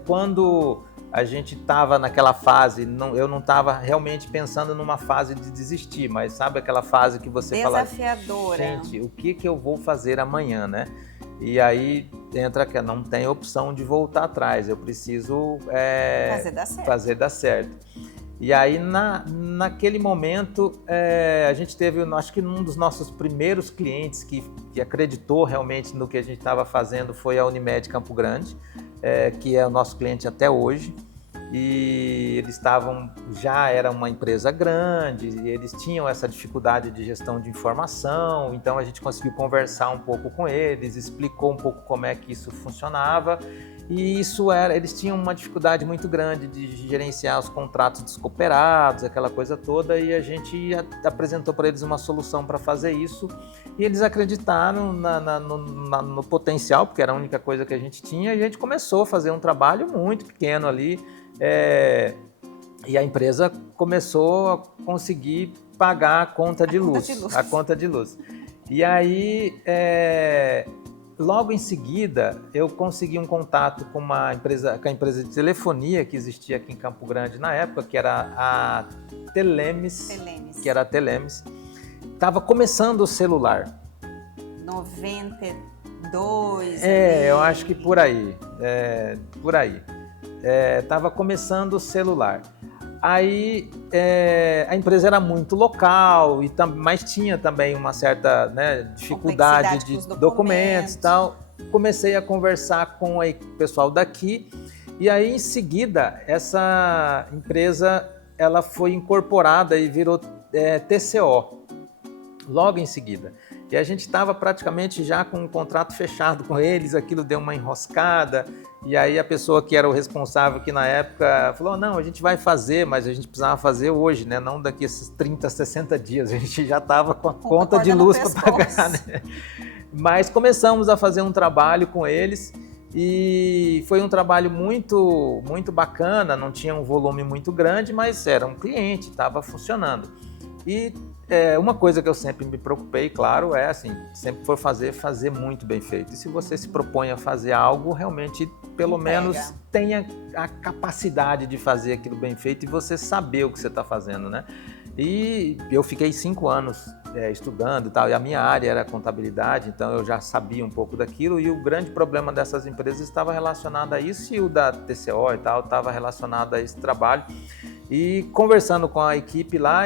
quando a gente estava naquela fase, eu não estava realmente pensando numa fase de desistir, mas sabe aquela fase que você fala... Desafiadora. Gente, o que eu vou fazer amanhã, né? E aí entra que não tem opção de voltar atrás, eu preciso fazer dar certo. E aí, naquele momento, a gente teve, acho que um dos nossos primeiros clientes que acreditou realmente no que a gente estava fazendo foi a Unimed Campo Grande, que é o nosso cliente até hoje. E eles era uma empresa grande, e eles tinham essa dificuldade de gestão de informação, então a gente conseguiu conversar um pouco com eles, explicou um pouco como é que isso funcionava. E eles tinham uma dificuldade muito grande de gerenciar os contratos dos cooperados, aquela coisa toda, e a gente apresentou para eles uma solução para fazer isso, e eles acreditaram no potencial, porque era a única coisa que a gente tinha, e a gente começou a fazer um trabalho muito pequeno ali, e a empresa começou a conseguir pagar a conta de luz. E aí, logo em seguida, eu consegui um contato com a empresa de telefonia que existia aqui em Campo Grande na época, que era a Telemes. Que era a Telemes. Estava começando o celular. 92. Eu acho que por aí. Estava começando o celular. Aí a empresa era muito local, mas tinha também uma certa, né, dificuldade de documentos e tal. Comecei a conversar com o pessoal daqui e aí em seguida essa empresa ela foi incorporada e virou TCO, logo em seguida. E a gente estava praticamente já com um contrato fechado com eles, aquilo deu uma enroscada. E aí a pessoa que era o responsável aqui na época falou, não, a gente vai fazer, mas a gente precisava fazer hoje, né? Não daqui a esses 30, 60 dias, a gente já estava com a conta de luz para pagar, né? Mas começamos a fazer um trabalho com eles e foi um trabalho muito, muito bacana, não tinha um volume muito grande, mas era um cliente, estava funcionando. E uma coisa que eu sempre me preocupei, claro, é assim, sempre for fazer muito bem feito. E se você se propõe a fazer algo, realmente, pelo menos, tenha a capacidade de fazer aquilo bem feito e você saber o que você está fazendo, né? E eu fiquei 5 anos estudando e tal, e a minha área era contabilidade, então eu já sabia um pouco daquilo, e o grande problema dessas empresas estava relacionado a isso, e o da TCO e tal estava relacionado a esse trabalho. E conversando com a equipe lá,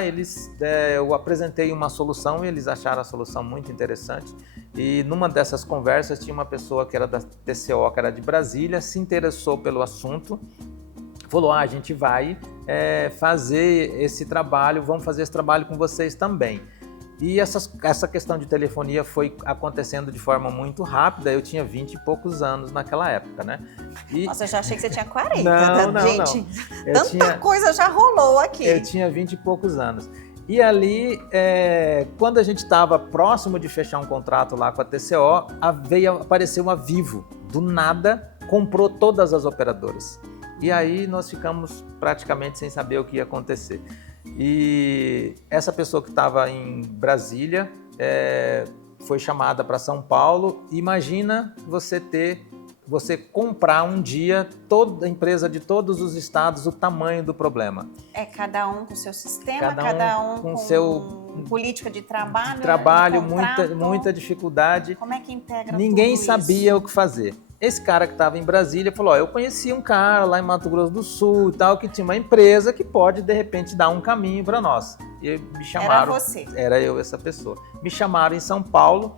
eu apresentei uma solução e eles acharam a solução muito interessante. E numa dessas conversas tinha uma pessoa que era da TCO, que era de Brasília, se interessou pelo assunto, falou, a gente vai fazer esse trabalho, vamos fazer esse trabalho com vocês também. E essa questão de telefonia foi acontecendo de forma muito rápida. Eu tinha 20 e poucos anos naquela época, né? Nossa, eu já achei que você tinha 40. Não, gente, não. Tanta coisa já rolou aqui. Eu tinha 20 e poucos anos. E ali, quando a gente estava próximo de fechar um contrato lá com a TCO, apareceu a Vivo. Do nada, comprou todas as operadoras. E aí nós ficamos praticamente sem saber o que ia acontecer. E essa pessoa que estava em Brasília foi chamada para São Paulo. Imagina você comprar um dia toda a empresa de todos os estados, o tamanho do problema. Cada um com o seu sistema, cada um com seu política de trabalho. Muita dificuldade. Como é que integra Ninguém tudo sabia isso? o que fazer. Esse cara que estava em Brasília falou, eu conheci um cara lá em Mato Grosso do Sul e tal, que tinha uma empresa que pode, de repente, dar um caminho para nós. E me chamaram... Era você. Era eu, essa pessoa. Me chamaram em São Paulo,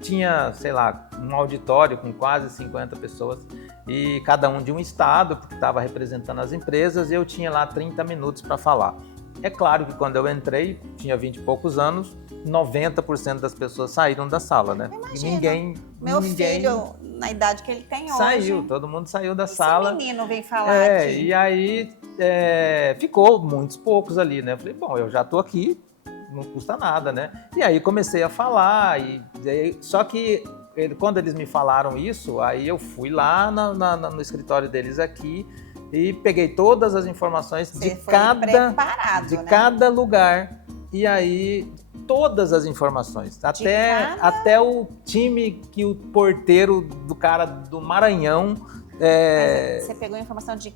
tinha, sei lá, um auditório com quase 50 pessoas, e cada um de um estado, porque estava representando as empresas, e eu tinha lá 30 minutos para falar. É claro que quando eu entrei, tinha 20 e poucos anos, 90% das pessoas saíram da sala, né? Imagina, meu filho, na idade que ele tem hoje... Saiu, todo mundo saiu da sala. Esse menino veio falar aqui. E aí ficou muitos poucos ali, né? Eu falei, bom, eu já tô aqui, não custa nada, né? E aí comecei a falar, só que quando eles me falaram isso, aí eu fui lá no escritório deles aqui e peguei todas as informações de cada lugar, e aí todas as informações, até o time que o porteiro do cara do Maranhão... Você pegou a informação de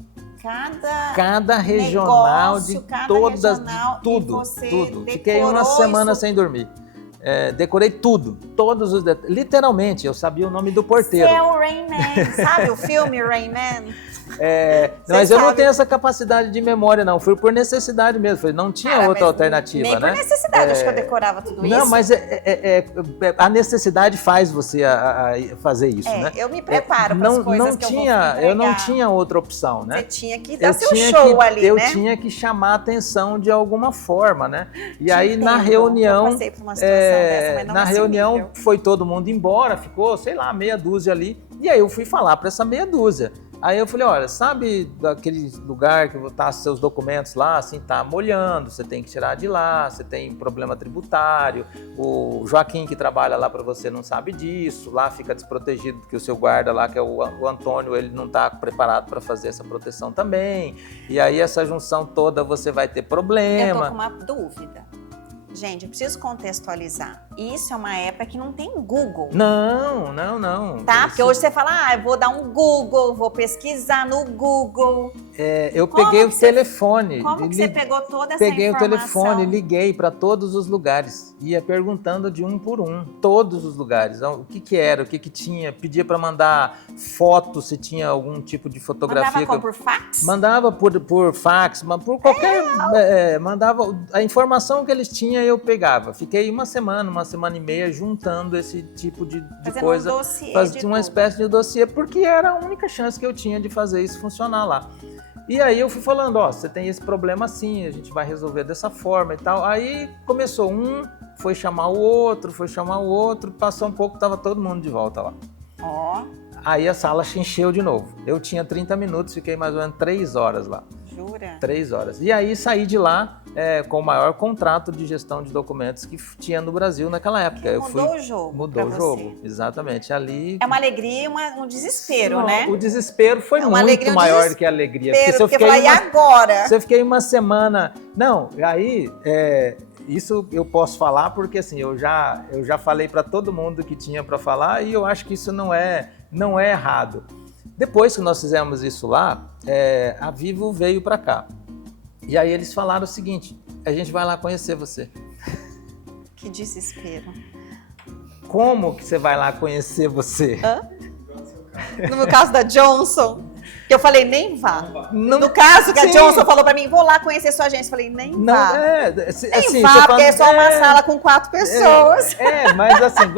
cada regional, negócio, de todas, tudo. Fiquei uma semana sem dormir. Decorei tudo, todos os detalhes. Literalmente, eu sabia o nome do porteiro. Você é o Rain Man, sabe o filme Rain Man? Mas eu não tenho essa capacidade de memória, não. Fui por necessidade mesmo. Não tinha outra alternativa, nem né? Por necessidade, acho que eu decorava tudo isso. Não, mas a necessidade faz você a fazer isso, né? Eu me preparo para as coisas que eu vou entregar. Eu não tinha outra opção, né? Você tinha que dar seu show ali, né? Eu tinha que chamar a atenção de alguma forma, né? E aí, na Eu reunião... passei por uma situação dessa, mas não na nesse reunião, nível. foi todo mundo embora, ficou, sei lá, meia dúzia ali. E aí eu fui falar para essa meia dúzia. Aí eu falei, olha, sabe daquele lugar que tá seus documentos lá, assim, tá molhando, você tem que tirar de lá, você tem problema tributário, o Joaquim que trabalha lá para você não sabe disso, lá fica desprotegido porque o seu guarda lá, que é o Antônio, ele não tá preparado para fazer essa proteção também, e aí essa junção toda você vai ter problema. Eu tô com uma dúvida. Gente, eu preciso contextualizar. Isso é uma época que não tem Google. Não. Tá? Porque hoje você fala, eu vou dar um Google, vou pesquisar no Google. Eu peguei o telefone. Como que você pegou toda essa Peguei informação? o telefone, liguei para todos os lugares, ia perguntando de um por um, todos os lugares, o que era, o que tinha, pedia para mandar foto, se tinha algum tipo de fotografia. Mandava por fax? Mandava por fax, por qualquer... mandava a informação que eles tinham, eu pegava. Fiquei uma semana e meia juntando esse tipo de coisa. Um dossiê fazia uma espécie de dossiê, porque era a única chance que eu tinha de fazer isso funcionar lá. E aí eu fui falando, você tem esse problema assim, a gente vai resolver dessa forma e tal. Aí começou foi chamar o outro, passou um pouco, tava todo mundo de volta lá. Aí a sala encheu de novo. Eu tinha 30 minutos, fiquei mais ou menos 3 horas lá. Jura? 3 horas. E aí saí de lá com o maior contrato de gestão de documentos que tinha no Brasil naquela época. Mudou o jogo. Mudou o jogo, exatamente. Ali... É uma alegria e um desespero, né? O desespero foi muito maior que a alegria. Porque falar, e agora? Se eu fiquei uma semana... Não, aí... Isso eu posso falar porque assim, eu já falei para todo mundo que tinha para falar e eu acho que isso não é errado. Depois que nós fizemos isso lá, a Vivo veio para cá. E aí eles falaram o seguinte, a gente vai lá conhecer você. Que desespero. Como que você vai lá conhecer você? No meu caso da Johnson, que eu falei, nem vá. No caso que a Johnson falou pra mim, vou lá conhecer sua agência. Eu falei, nem vá. Nem vá, porque é só uma sala com 4 pessoas. Mas assim,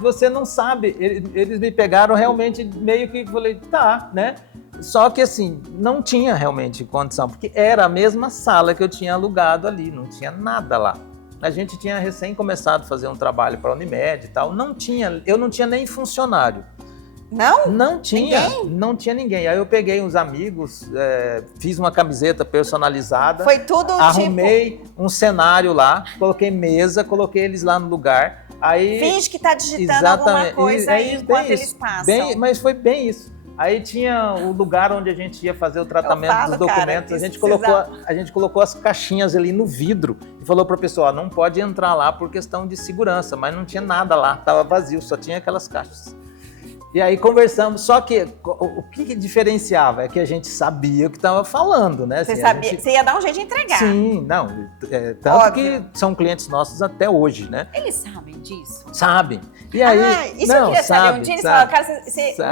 você não sabe. Eles me pegaram realmente meio que, falei, tá, né? Só que assim, não tinha realmente condição, porque era a mesma sala que eu tinha alugado ali, não tinha nada lá. A gente tinha recém começado a fazer um trabalho para a Unimed e tal, eu não tinha nem funcionário. Não? Não tinha. Ninguém? Não tinha ninguém. Aí eu peguei uns amigos, fiz uma camiseta personalizada. Foi tudo arrumei um cenário lá, coloquei mesa, coloquei eles lá no lugar. Aí, finge que tá digitando alguma coisa aí enquanto eles passam. Mas foi bem isso. Aí tinha o lugar onde a gente ia fazer o tratamento dos documentos. Cara, a gente colocou as caixinhas ali no vidro e falou para o pessoal, não pode entrar lá por questão de segurança, mas não tinha nada lá, estava vazio, só tinha aquelas caixas. E aí conversamos, só que o que diferenciava é que a gente sabia o que estava falando, né? Você sabia, você ia dar um jeito de entregar. Sim, não, tanto óbvio. Que são clientes nossos até hoje, né? Eles sabem disso? Sabem. E aí, isso eu queria saber. Um dia eles falaram, cara,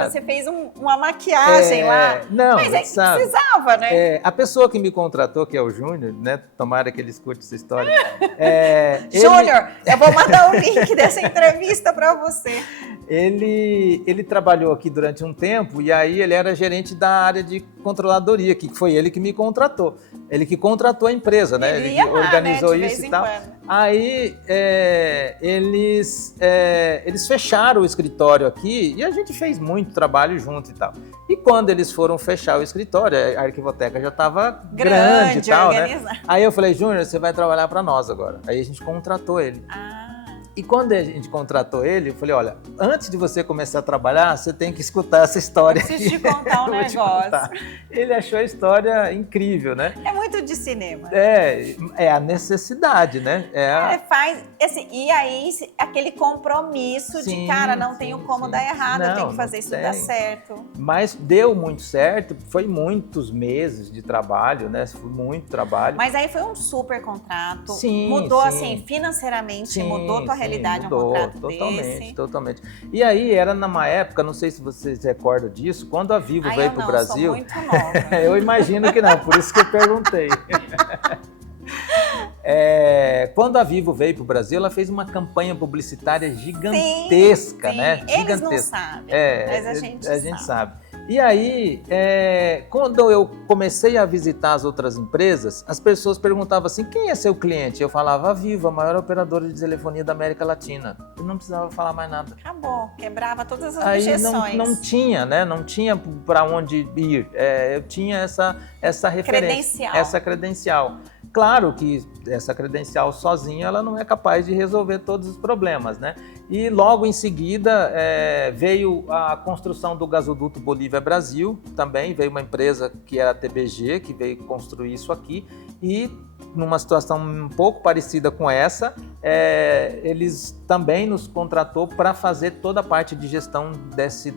você fez uma maquiagem lá. Não, mas precisava, né? A pessoa que me contratou, que é o Júnior, né? Tomara que ele escute essa história. Júnior, eu vou mandar o link dessa entrevista para você. Ele trabalhou aqui durante um tempo e aí ele era gerente da área de controladoria, que foi ele que me contratou. Ele que contratou a empresa, né? Ele que organizou isso e tal. Aí eles fecharam o escritório aqui e a gente fez muito trabalho junto e tal. E quando eles foram fechar o escritório, a Arquivoteca já estava grande e tal, né? Aí eu falei, Júnior, você vai trabalhar para nós agora. Aí a gente contratou ele. E quando a gente contratou ele, eu falei, olha, antes de você começar a trabalhar, você tem que escutar essa história. Eu preciso te contar um negócio. Ele achou a história incrível, né? É muito de cinema. É a necessidade, né? Faz, assim, e aí, aquele compromisso de, cara, não tenho como dar errado, eu tenho que fazer isso dar certo. Mas deu muito certo, foi muitos meses de trabalho, né? Foi muito trabalho. Mas aí foi um super contrato. Sim, mudou, assim, financeiramente, mudou a tua realidade, mudou, um contrato totalmente, totalmente. E aí, era numa época, não sei se vocês recordam disso, quando a Vivo veio para o Brasil... Sou muito nova. Eu imagino que não, por isso que eu perguntei. Quando a Vivo veio para o Brasil, ela fez uma campanha publicitária gigantesca, né? Eles não sabem, mas a gente sabe. E aí, quando eu comecei a visitar as outras empresas, as pessoas perguntavam assim, quem é seu cliente? Eu falava, a Vivo, a maior operadora de telefonia da América Latina. Eu não precisava falar mais nada. Acabou, quebrava todas as Aí objeções. não tinha, né? Não tinha para onde ir. Eu tinha essa referência, essa credencial. Claro que essa credencial sozinha ela não é capaz de resolver todos os problemas, né? E logo em seguida veio a construção do gasoduto Bolívia-Brasil, também veio uma empresa que era a TBG, que veio construir isso aqui, e numa situação um pouco parecida com essa, eles também nos contratou para fazer toda a parte de gestão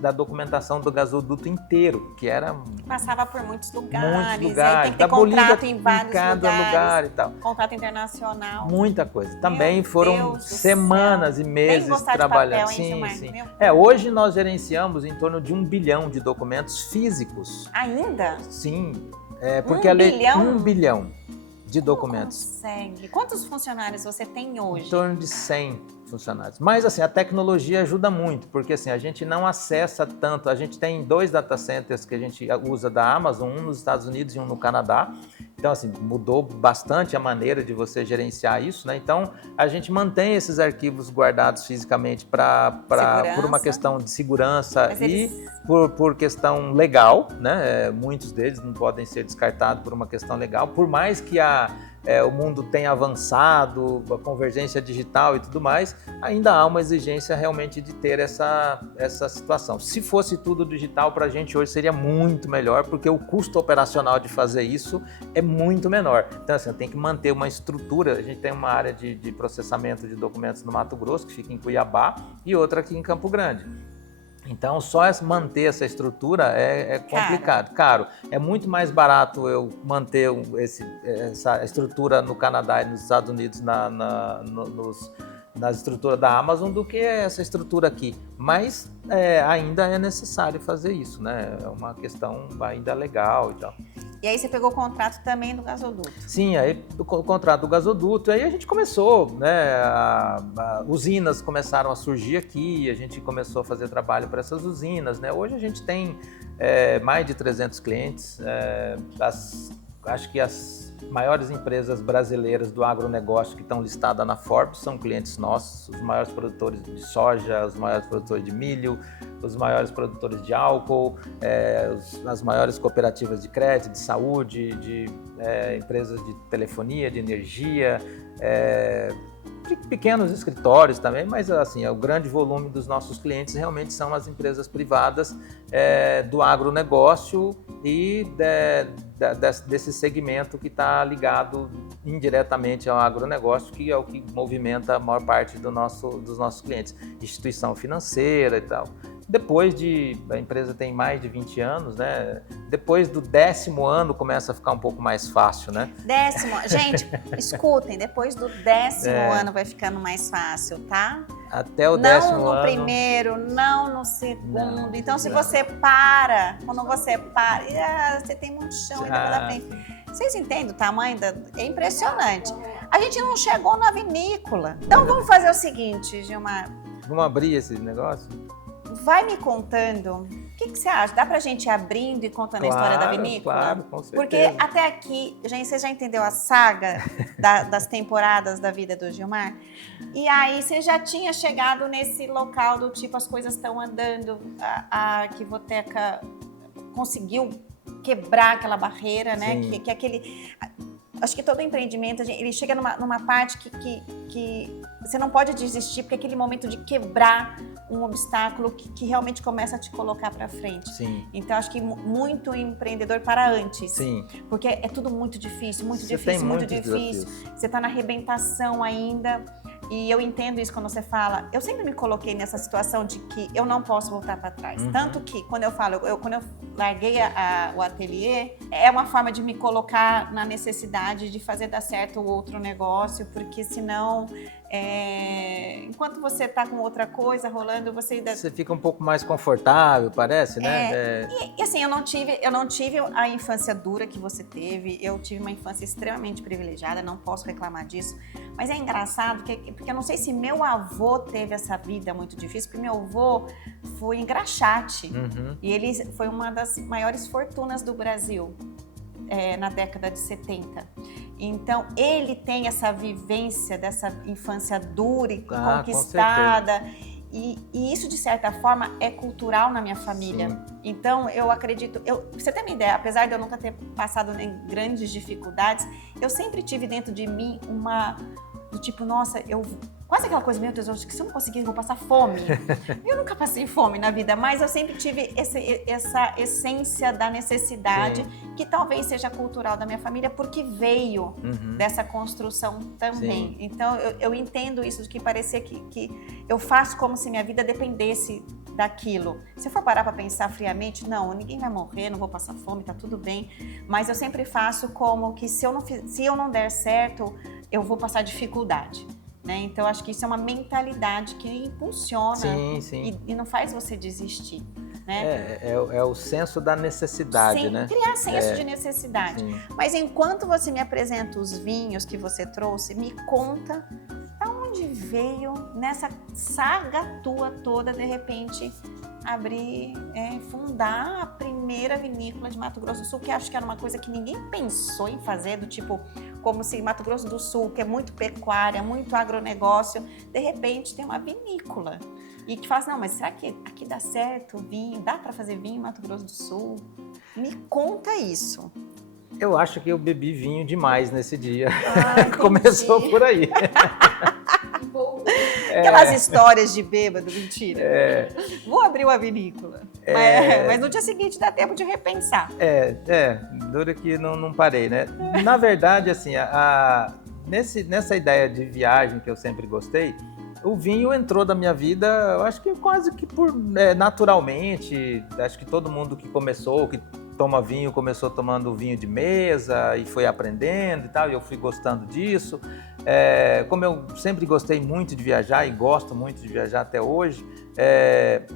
da documentação do gasoduto inteiro, que era... Passava por muitos lugares, aí tem que ter contrato em vários lugares, e tal. Contrato internacional. Muita coisa. Também foram semanas e meses trabalhando. Sim. Hoje nós gerenciamos em torno de 1 bilhão de documentos físicos. Ainda? Sim. Porque a lei... 1 bilhão de documentos. Consegue. Quantos funcionários você tem hoje? Em torno de 100 funcionários. Mas assim, a tecnologia ajuda muito, porque assim, a gente não acessa tanto. A gente tem 2 data centers que a gente usa da Amazon, um nos Estados Unidos e um no Canadá. Então assim, mudou bastante a maneira de você gerenciar isso, né? Então a gente mantém esses arquivos guardados fisicamente por uma questão de segurança por questão legal, né? Muitos deles não podem ser descartados por uma questão legal, por mais que o mundo tenha avançado, a convergência digital e tudo mais, ainda há uma exigência realmente de ter essa situação. Se fosse tudo digital, para a gente hoje seria muito melhor, porque o custo operacional de fazer isso é muito menor. Então, assim, tem que manter uma estrutura. A gente tem uma área de processamento de documentos no Mato Grosso, que fica em Cuiabá, e outra aqui em Campo Grande. Então, só manter essa estrutura é complicado. Caro. É muito mais barato eu manter essa estrutura no Canadá e nos Estados Unidos na estrutura da Amazon do que essa estrutura aqui. Mas ainda é necessário fazer isso, né? É uma questão ainda legal e tal. E aí você pegou o contrato também do gasoduto? Sim, aí o contrato do gasoduto, aí a gente começou, né? Usinas começaram a surgir aqui, a gente começou a fazer trabalho para essas usinas, né? Hoje a gente tem mais de 300 clientes, acho que as maiores empresas brasileiras do agronegócio que estão listadas na Forbes são clientes nossos, os maiores produtores de soja, os maiores produtores de milho, os maiores produtores de álcool, as maiores cooperativas de crédito, de saúde, de empresas de telefonia, de energia, pequenos escritórios também, mas assim, o grande volume dos nossos clientes realmente são as empresas privadas do agronegócio e desse segmento que está ligado indiretamente ao agronegócio, que é o que movimenta a maior parte dos nossos clientes, instituição financeira e tal. Depois a empresa tem mais de 20 anos, né? Depois do 10º ano começa a ficar um pouco mais fácil, né? Gente, escutem, depois do 10º ano vai ficando mais fácil, tá? Até o 10º ano. Não no primeiro, não no segundo. Não, então, se você quando você para, você tem muito chão ainda pela frente. Vocês entendem o tamanho É impressionante. A gente não chegou na vinícola. Então, vamos fazer o seguinte, Gilmar. Vamos abrir esse negócio? Vai me contando, o que você acha? Dá pra gente ir abrindo e contando a história da vinícola? Claro, com certeza. Porque até aqui, você já entendeu a saga das temporadas da vida do Gilmar? E aí você já tinha chegado nesse local do tipo, as coisas estão andando, a Arquivoteca conseguiu quebrar aquela barreira, né? Que aquele... Acho que todo empreendimento, ele chega numa parte que você não pode desistir, porque é aquele momento de quebrar um obstáculo que realmente começa a te colocar para frente. Sim. Então, acho que muito empreendedor para antes. Sim. Porque é tudo muito difícil, muito Você difícil, tem muito muitos difícil. desafios. Você está na arrebentação ainda. E eu entendo isso quando você fala. Eu sempre me coloquei nessa situação de que eu não posso voltar para trás. Uhum. Tanto que, quando eu falo, quando eu larguei o ateliê, é uma forma de me colocar na necessidade de fazer dar certo o outro negócio, porque senão, enquanto você está com outra coisa rolando, você fica um pouco mais confortável, parece, né? E assim, eu não tive a infância dura que você teve. Eu tive uma infância extremamente privilegiada, não posso reclamar disso. Mas é engraçado, porque eu não sei se meu avô teve essa vida muito difícil, porque meu avô foi engraxate. Uhum. E ele foi uma das maiores fortunas do Brasil na década de 70. Então, ele tem essa vivência dessa infância dura e conquistada. E isso, de certa forma, é cultural na minha família. Sim. Então, eu acredito... pra você ter uma ideia, apesar de eu nunca ter passado em grandes dificuldades, eu sempre tive dentro de mim do tipo, nossa, quase aquela coisa, meu Deus, eu acho que se eu não conseguir, eu vou passar fome. Eu nunca passei fome na vida, mas eu sempre tive essa essência da necessidade, Sim. que talvez seja cultural da minha família, porque veio dessa construção também. Sim. Então, eu entendo isso, de que parecia que eu faço como se minha vida dependesse daquilo. Se eu for parar para pensar friamente, não, ninguém vai morrer, não vou passar fome, tá tudo bem. Mas eu sempre faço como que se eu não der certo, eu vou passar dificuldade. Né? Então, acho que isso é uma mentalidade que impulsiona sim. E não faz você desistir. Né? É o senso da necessidade, Sim, né? Criar senso de necessidade. Sim. Mas enquanto você me apresenta os vinhos que você trouxe, me conta de onde veio nessa saga tua toda, de repente, fundar a primeira vinícola de Mato Grosso do Sul, que acho que era uma coisa que ninguém pensou em fazer, do tipo, como se Mato Grosso do Sul, que é muito pecuária, muito agronegócio, de repente tem uma vinícola. E que fala assim, não, mas será que aqui dá certo vinho? Dá para fazer vinho em Mato Grosso do Sul? Me conta isso. Eu acho que eu bebi vinho demais nesse dia. Ah, Começou por aí. Aquelas histórias de bêbado, mentira. Vou abrir uma vinícola. Mas no dia seguinte dá tempo de repensar. Dura que não parei, né? Na verdade, assim, nessa ideia de viagem que eu sempre gostei, o vinho entrou da minha vida, eu acho que quase que naturalmente. Acho que todo mundo que começou, que toma vinho, começou tomando vinho de mesa e foi aprendendo e tal, e eu fui gostando disso. Como eu sempre gostei muito de viajar e gosto muito de viajar até hoje,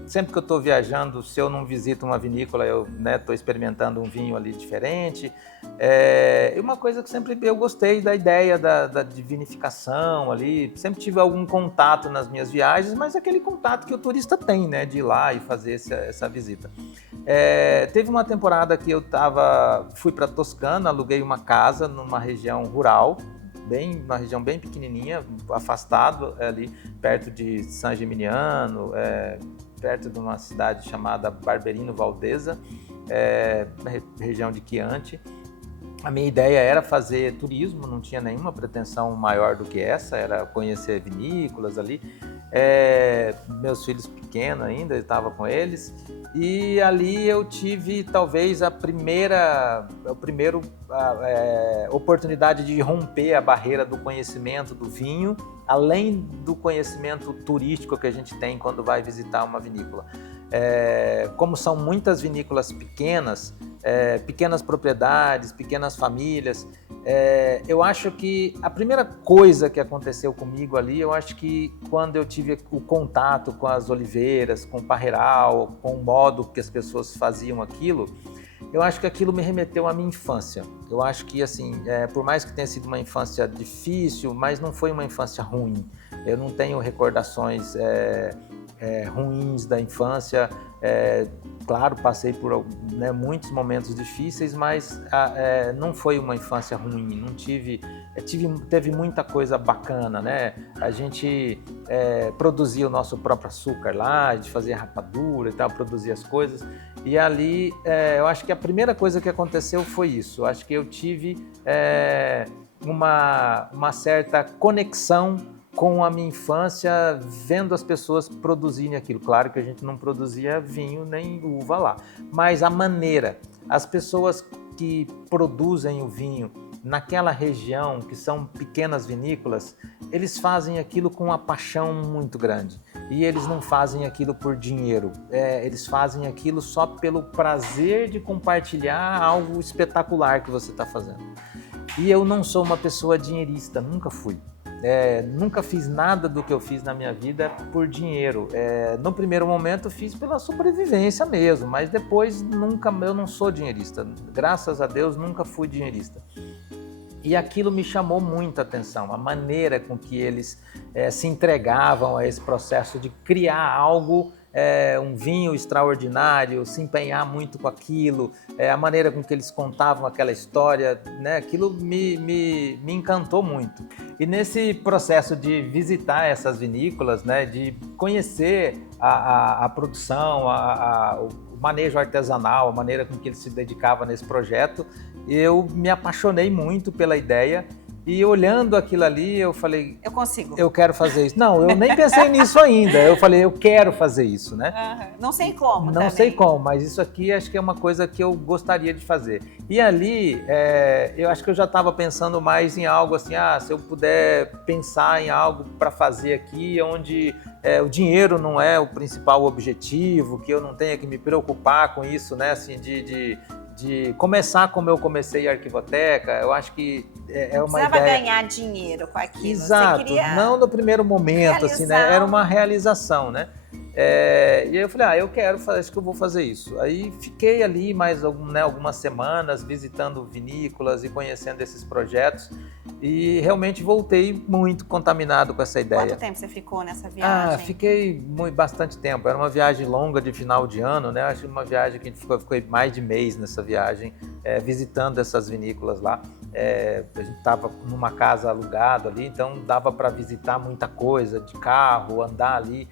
sempre que eu estou viajando, se eu não visito uma vinícola, eu estou experimentando um vinho ali diferente. E uma coisa que sempre eu gostei da ideia de vinificação ali, sempre tive algum contato nas minhas viagens, mas aquele contato que o turista tem, né, de ir lá e fazer essa visita. Teve uma temporada que eu fui para Toscana, aluguei uma casa numa região rural, uma região bem pequenininha, afastado ali, perto de San Gimignano, perto de uma cidade chamada Barberino Valdesa, região de Chianti. A minha ideia era fazer turismo, não tinha nenhuma pretensão maior do que essa, era conhecer vinícolas ali. Meus filhos pequenos ainda, eu estava com eles, e ali eu tive talvez a primeira oportunidade de romper a barreira do conhecimento do vinho, além do conhecimento turístico que a gente tem quando vai visitar uma vinícola. Como são muitas vinícolas pequenas, pequenas propriedades, pequenas famílias, eu acho que a primeira coisa que aconteceu comigo ali, eu acho que quando eu tive o contato com as oliveiras, com o parreiral, com o modo que as pessoas faziam aquilo, eu acho que aquilo me remeteu à minha infância. Eu acho que, assim, por mais que tenha sido uma infância difícil, mas não foi uma infância ruim. Eu não tenho recordações ruins da infância. Claro, passei por muitos momentos difíceis, mas não foi uma infância ruim. Não teve muita coisa bacana, né? A gente produzia o nosso próprio açúcar lá, a gente fazia rapadura e tal, produzia as coisas. E ali, eu acho que a primeira coisa que aconteceu foi isso. Eu acho que eu tive uma certa conexão com a minha infância, vendo as pessoas produzirem aquilo. Claro que a gente não produzia vinho nem uva lá, mas a maneira, as pessoas que produzem o vinho naquela região, que são pequenas vinícolas, eles fazem aquilo com uma paixão muito grande. E eles não fazem aquilo por dinheiro, eles fazem aquilo só pelo prazer de compartilhar algo espetacular que você está fazendo. E eu não sou uma pessoa dinheirista, nunca fui. Nunca fiz nada do que eu fiz na minha vida por dinheiro. No primeiro momento fiz pela sobrevivência mesmo, mas depois eu não sou dinheirista. Graças a Deus nunca fui dinheirista. E aquilo me chamou muita atenção, a maneira com que eles se entregavam a esse processo de criar algo um vinho extraordinário, se empenhar muito com aquilo, a maneira com que eles contavam aquela história, né? Aquilo me encantou muito. E nesse processo de visitar essas vinícolas, né? De conhecer a produção, o manejo artesanal, a maneira com que eles se dedicavam nesse projeto, eu me apaixonei muito pela ideia. E olhando aquilo ali, eu falei... Eu consigo. Eu quero fazer isso. Não, eu nem pensei nisso ainda. Eu falei, eu quero fazer isso, né? Não sei como Não também. sei como, mas isso aqui acho que é uma coisa que eu gostaria de fazer. E ali, eu acho que eu já estava pensando mais em algo assim, se eu puder pensar em algo para fazer aqui, onde o dinheiro não é o principal objetivo, que eu não tenha que me preocupar com isso, né? Assim, de começar como eu comecei a Arquivoteca, eu acho que é uma ideia... Precisava ganhar dinheiro com aquilo. Exato, Você queria não no primeiro momento, assim, né? Era uma realização, né? E aí eu falei, eu quero fazer, acho que eu vou fazer isso. Aí fiquei ali mais algumas semanas visitando vinícolas e conhecendo esses projetos e realmente voltei muito contaminado com essa ideia. Quanto tempo você ficou nessa viagem? Fiquei bastante tempo. Era uma viagem longa de final de ano, né? Acho que uma viagem que a gente ficou mais de mês nessa viagem, visitando essas vinícolas lá. A gente estava numa casa alugada ali, então dava para visitar muita coisa, de carro, andar ali.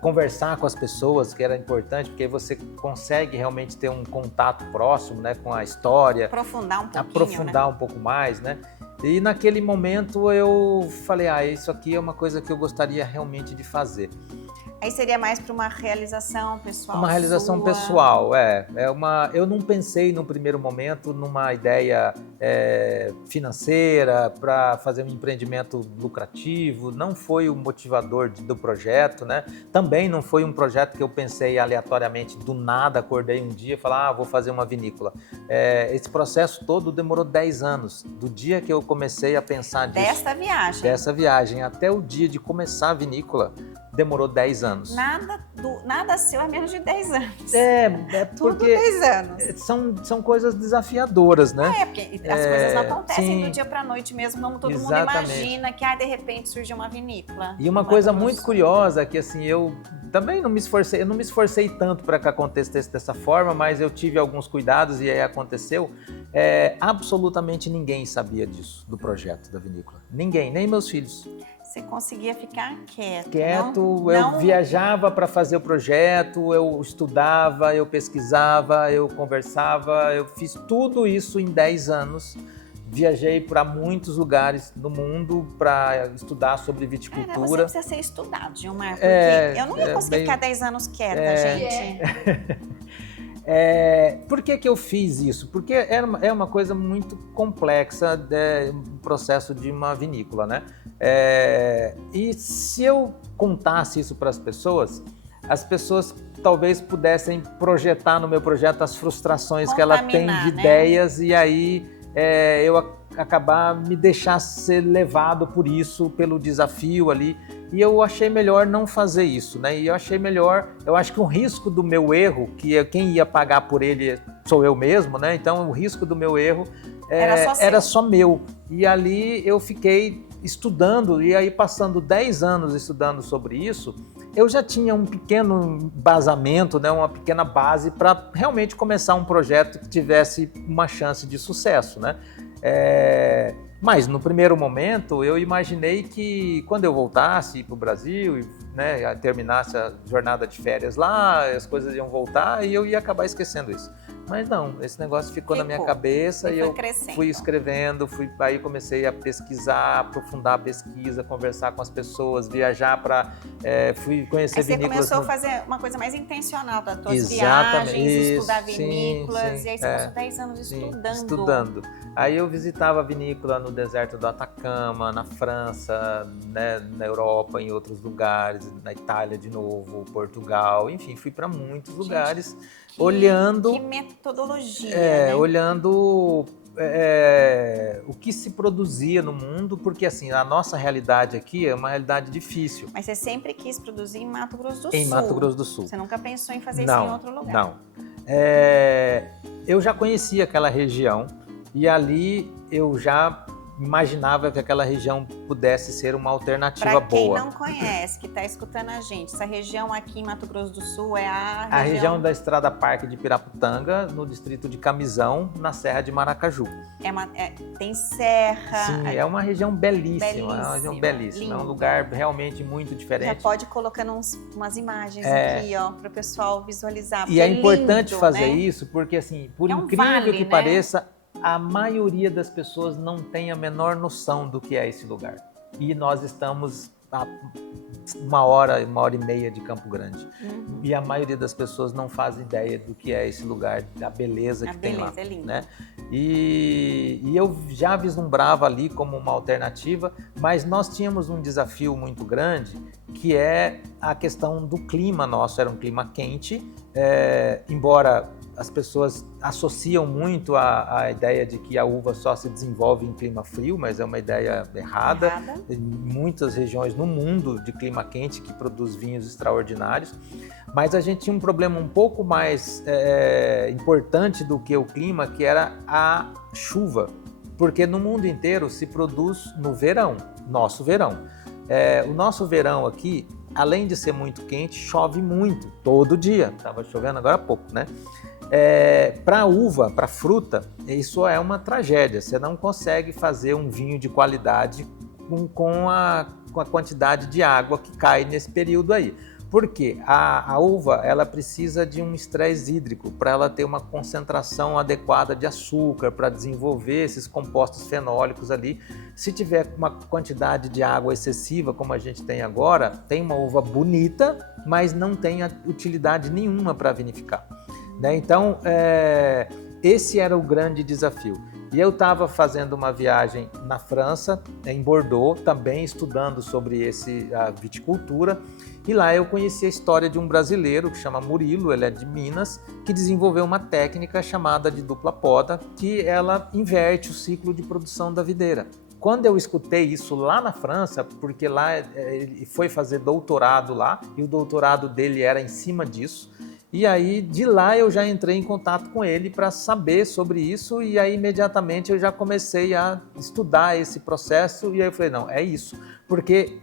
Conversar com as pessoas, que era importante, porque aí você consegue realmente ter um contato próximo, né, com a história. Aprofundar um pouco mais, né? E naquele momento eu falei, isso aqui é uma coisa que eu gostaria realmente de fazer. Aí seria mais para uma realização pessoal. Uma realização sua. pessoal, eu não pensei no primeiro momento numa ideia financeira para fazer um empreendimento lucrativo, não foi o motivador do projeto, né? Também não foi um projeto que eu pensei aleatoriamente, do nada, acordei um dia e falei, vou fazer uma vinícola. Esse processo todo demorou 10 anos, do dia que eu comecei a pensar disso. Dessa viagem, até o dia de começar a vinícola, demorou 10 anos. Nada seu há menos de 10 anos. Tudo porque 10 anos. São coisas desafiadoras, né? Porque as coisas não acontecem do dia para a noite mesmo, como todo mundo imagina que de repente surge uma vinícola. E uma coisa muito curiosa, que assim, eu também não me esforcei tanto para que acontecesse dessa forma, mas eu tive alguns cuidados e aí aconteceu. Absolutamente ninguém sabia disso, do projeto da vinícola. Ninguém, nem meus filhos. Você conseguia ficar quieto. Eu viajava para fazer o projeto, eu estudava, eu pesquisava, eu conversava, eu fiz tudo isso em 10 anos. Viajei para muitos lugares do mundo para estudar sobre viticultura. Você precisa ser estudado, Gilmar, porque eu não ia conseguir ficar 10 anos quieta, gente. Por que eu fiz isso? Porque é uma coisa muito complexa, o processo de uma vinícola, né? E se eu contasse isso para as pessoas talvez pudessem projetar no meu projeto as frustrações que ela tem de ideias, e aí eu acabar me deixar ser levado por isso, pelo desafio ali. E eu achei melhor não fazer isso, né? E eu acho que o risco do meu erro, que quem ia pagar por ele sou eu mesmo, né? Então o risco do meu erro era só meu. E ali eu fiquei estudando, e aí passando 10 anos estudando sobre isso, eu já tinha um pequeno embasamento, né? Uma pequena base para realmente começar um projeto que tivesse uma chance de sucesso, né? Mas no primeiro momento eu imaginei que quando eu voltasse para o Brasil e terminasse a jornada de férias lá, as coisas iam voltar e eu ia acabar esquecendo isso. Mas não, esse negócio ficou na minha cabeça e eu fui escrevendo, aí comecei a pesquisar, aprofundar a pesquisa, conversar com as pessoas, viajar fui conhecer vinícolas. Você começou a fazer uma coisa mais intencional das suas viagens, estudar vinícolas, sim, e aí você passou 10 anos estudando. Aí eu visitava a vinícola no deserto do Atacama, na França, né, na Europa, em outros lugares, na Itália de novo, Portugal, enfim, fui para muitos lugares, olhando... Que metodologia, né? Olhando o que se produzia no mundo, porque assim, a nossa realidade aqui é uma realidade difícil. Mas você sempre quis produzir em Mato Grosso do Sul? Em Mato Grosso do Sul. Você nunca pensou em fazer isso em outro lugar? Não. Eu já conhecia aquela região e ali eu já imaginava que aquela região pudesse ser uma alternativa Para quem boa. não conhece, que está escutando a gente, essa região aqui em Mato Grosso do Sul é A região da Estrada Parque de Piraputanga, no distrito de Camisão, na Serra de Maracaju. tem serra. Sim, é uma região belíssima, é uma região belíssima. Lindo. É um lugar realmente muito diferente. Já pode ir colocando umas imagens aqui, ó, para o pessoal visualizar. E é importante lindo, fazer né? isso, porque assim, por É um incrível vale, que né? pareça, a maioria das pessoas não tem a menor noção do que é esse lugar. E nós estamos a uma hora e meia de Campo Grande. E a maioria das pessoas não faz ideia do que é esse lugar, da beleza que tem lá. É linda. Né? E eu já vislumbrava ali como uma alternativa, mas nós tínhamos um desafio muito grande, que é a questão do clima nosso. Era um clima quente, embora as pessoas associam muito a ideia de que a uva só se desenvolve em clima frio, mas é uma ideia errada. Em muitas regiões no mundo de clima quente que produz vinhos extraordinários, mas a gente tinha um problema um pouco mais importante do que o clima, que era a chuva, porque no mundo inteiro se produz no verão, nosso verão. O nosso verão aqui, além de ser muito quente, chove muito, todo dia. Estava chovendo agora há pouco, né? Para a uva, para a fruta, isso é uma tragédia. Você não consegue fazer um vinho de qualidade com a quantidade de água que cai nesse período aí. Por quê? A uva ela precisa de um estresse hídrico para ela ter uma concentração adequada de açúcar, para desenvolver esses compostos fenólicos ali. Se tiver uma quantidade de água excessiva, como a gente tem agora, tem uma uva bonita, mas não tem utilidade nenhuma para vinificar. Né? Então, esse era o grande desafio. E eu estava fazendo uma viagem na França, em Bordeaux, também estudando sobre a viticultura. E lá eu conheci a história de um brasileiro que chama Murilo, ele é de Minas, que desenvolveu uma técnica chamada de dupla poda, que ela inverte o ciclo de produção da videira. Quando eu escutei isso lá na França, porque lá ele foi fazer doutorado lá, e o doutorado dele era em cima disso, e aí, de lá, eu já entrei em contato com ele para saber sobre isso, e aí, imediatamente, eu já comecei a estudar esse processo, e aí eu falei, não, é isso. Porque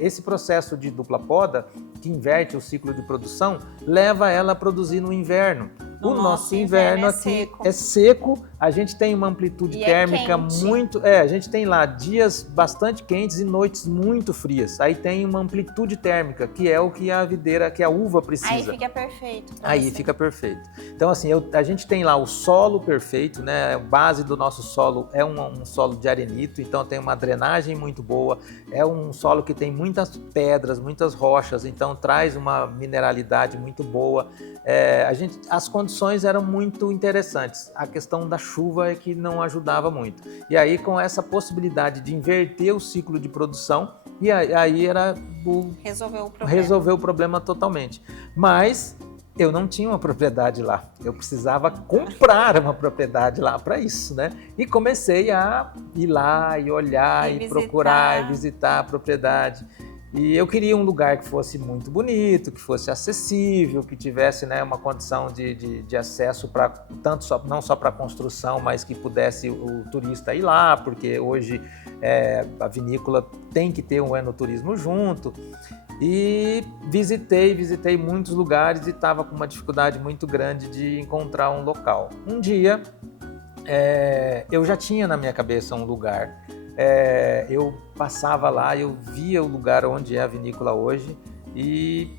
esse processo de dupla poda, que inverte o ciclo de produção, leva ela a produzir no inverno. O nosso inverno aqui é seco, a gente tem uma amplitude térmica muito... a gente tem lá dias bastante quentes e noites muito frias. Aí tem uma amplitude térmica, que é o que a videira, que a uva precisa. Aí fica perfeito. Aí fica perfeito. Então, assim, a gente tem lá o solo perfeito, né? A base do nosso solo é um solo de arenito, então tem uma drenagem muito boa. É um solo que tem muitas pedras, muitas rochas, então traz uma mineralidade muito boa. As condições eram muito interessantes. A questão da chuva é que não ajudava muito. E aí, com essa possibilidade de inverter o ciclo de produção, e aí era resolveu o problema totalmente. Mas eu não tinha uma propriedade lá. Eu precisava comprar uma propriedade lá para isso, né? E comecei a ir lá e olhar e procurar e visitar a propriedade. E eu queria um lugar que fosse muito bonito, que fosse acessível, que tivesse, né, uma condição de acesso para não só para construção, mas que pudesse o turista ir lá, porque hoje a vinícola tem que ter um enoturismo junto. E visitei muitos lugares e estava com uma dificuldade muito grande de encontrar um local. Um dia eu já tinha na minha cabeça um lugar. Eu passava lá, eu via o lugar onde é a vinícola hoje e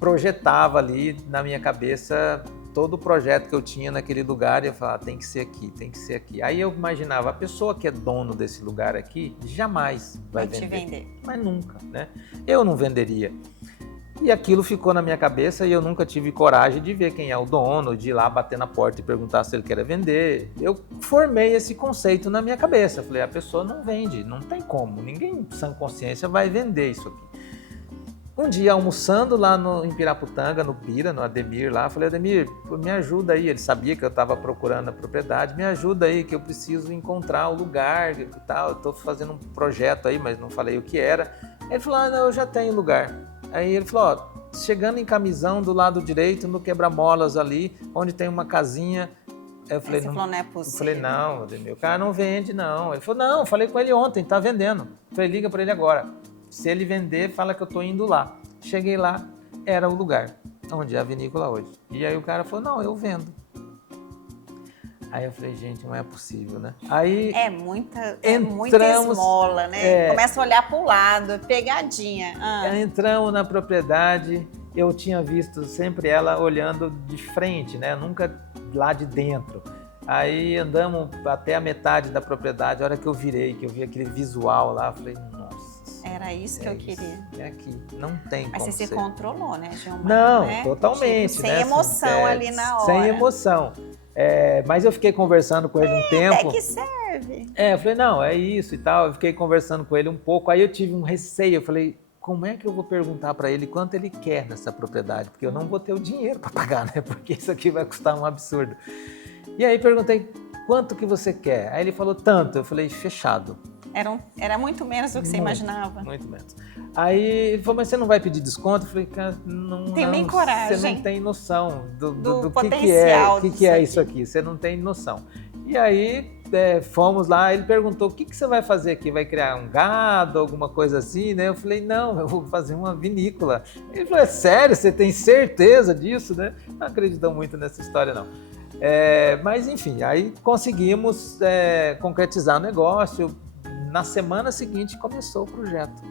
projetava ali na minha cabeça todo o projeto que eu tinha naquele lugar e eu falava, tem que ser aqui, tem que ser aqui. Aí eu imaginava, a pessoa que é dono desse lugar aqui jamais vai vender. Mas nunca, né? Eu não venderia. E aquilo ficou na minha cabeça e eu nunca tive coragem de ver quem é o dono, de ir lá bater na porta e perguntar se ele quer vender. Eu formei esse conceito na minha cabeça. Falei, a pessoa não vende, não tem como. Ninguém, sã consciência, vai vender isso aqui. Um dia, almoçando lá em Piraputanga, no Pira, no Ademir lá, falei, Ademir, me ajuda aí. Ele sabia que eu estava procurando a propriedade. Me ajuda aí, que eu preciso encontrar o lugar e tal. Eu estou fazendo um projeto aí, mas não falei o que era. Ele falou, não, eu já tenho lugar. Aí ele falou, chegando em Camisão, do lado direito, no quebra-molas ali, onde tem uma casinha, Aí eu falei, Você falou, não é possível. Eu falei, não, Ademir, o cara não vende, não. Ele falou, não, falei com ele ontem, tá vendendo. Eu falei, liga pra ele agora. Se ele vender, fala que eu tô indo lá. Cheguei lá, era o lugar onde é a vinícola hoje. E aí o cara falou, não, eu vendo. Aí eu falei, gente, não é possível, né? Aí É muita esmola, né? Começa a olhar pro lado, pegadinha. Entramos na propriedade, eu tinha visto sempre ela olhando de frente, né? Nunca lá de dentro. Aí andamos até a metade da propriedade, a hora que eu virei, que eu vi aquele visual lá, eu falei, nossa. Era isso que eu queria. É aqui, não tem como Mas você se controlou, né, Gilmar? Não, né? totalmente. Tipo, sem né? emoção ali na hora. Sem emoção. Mas eu fiquei conversando com ele um tempo. Até que serve. Eu falei, não, é isso e tal. Eu fiquei conversando com ele um pouco, aí eu tive um receio, eu falei, como é que eu vou perguntar para ele quanto ele quer nessa propriedade? Porque eu não vou ter o dinheiro para pagar, né? Porque isso aqui vai custar um absurdo. E aí perguntei, quanto que você quer? Aí ele falou, tanto. Eu falei, fechado. Era muito menos do que você imaginava. Muito menos. Aí ele falou, mas você não vai pedir desconto? Eu falei, cara, não. Tem nem coragem. Você não tem noção do potencial. que é isso aqui. Você não tem noção. E aí fomos lá, ele perguntou, o que você vai fazer aqui? Vai criar um gado, alguma coisa assim, né? Eu falei, não, eu vou fazer uma vinícola. Ele falou, é sério? Você tem certeza disso, né? Não acreditam muito nessa história, não. Mas enfim, aí conseguimos concretizar o negócio. Na semana seguinte começou o projeto,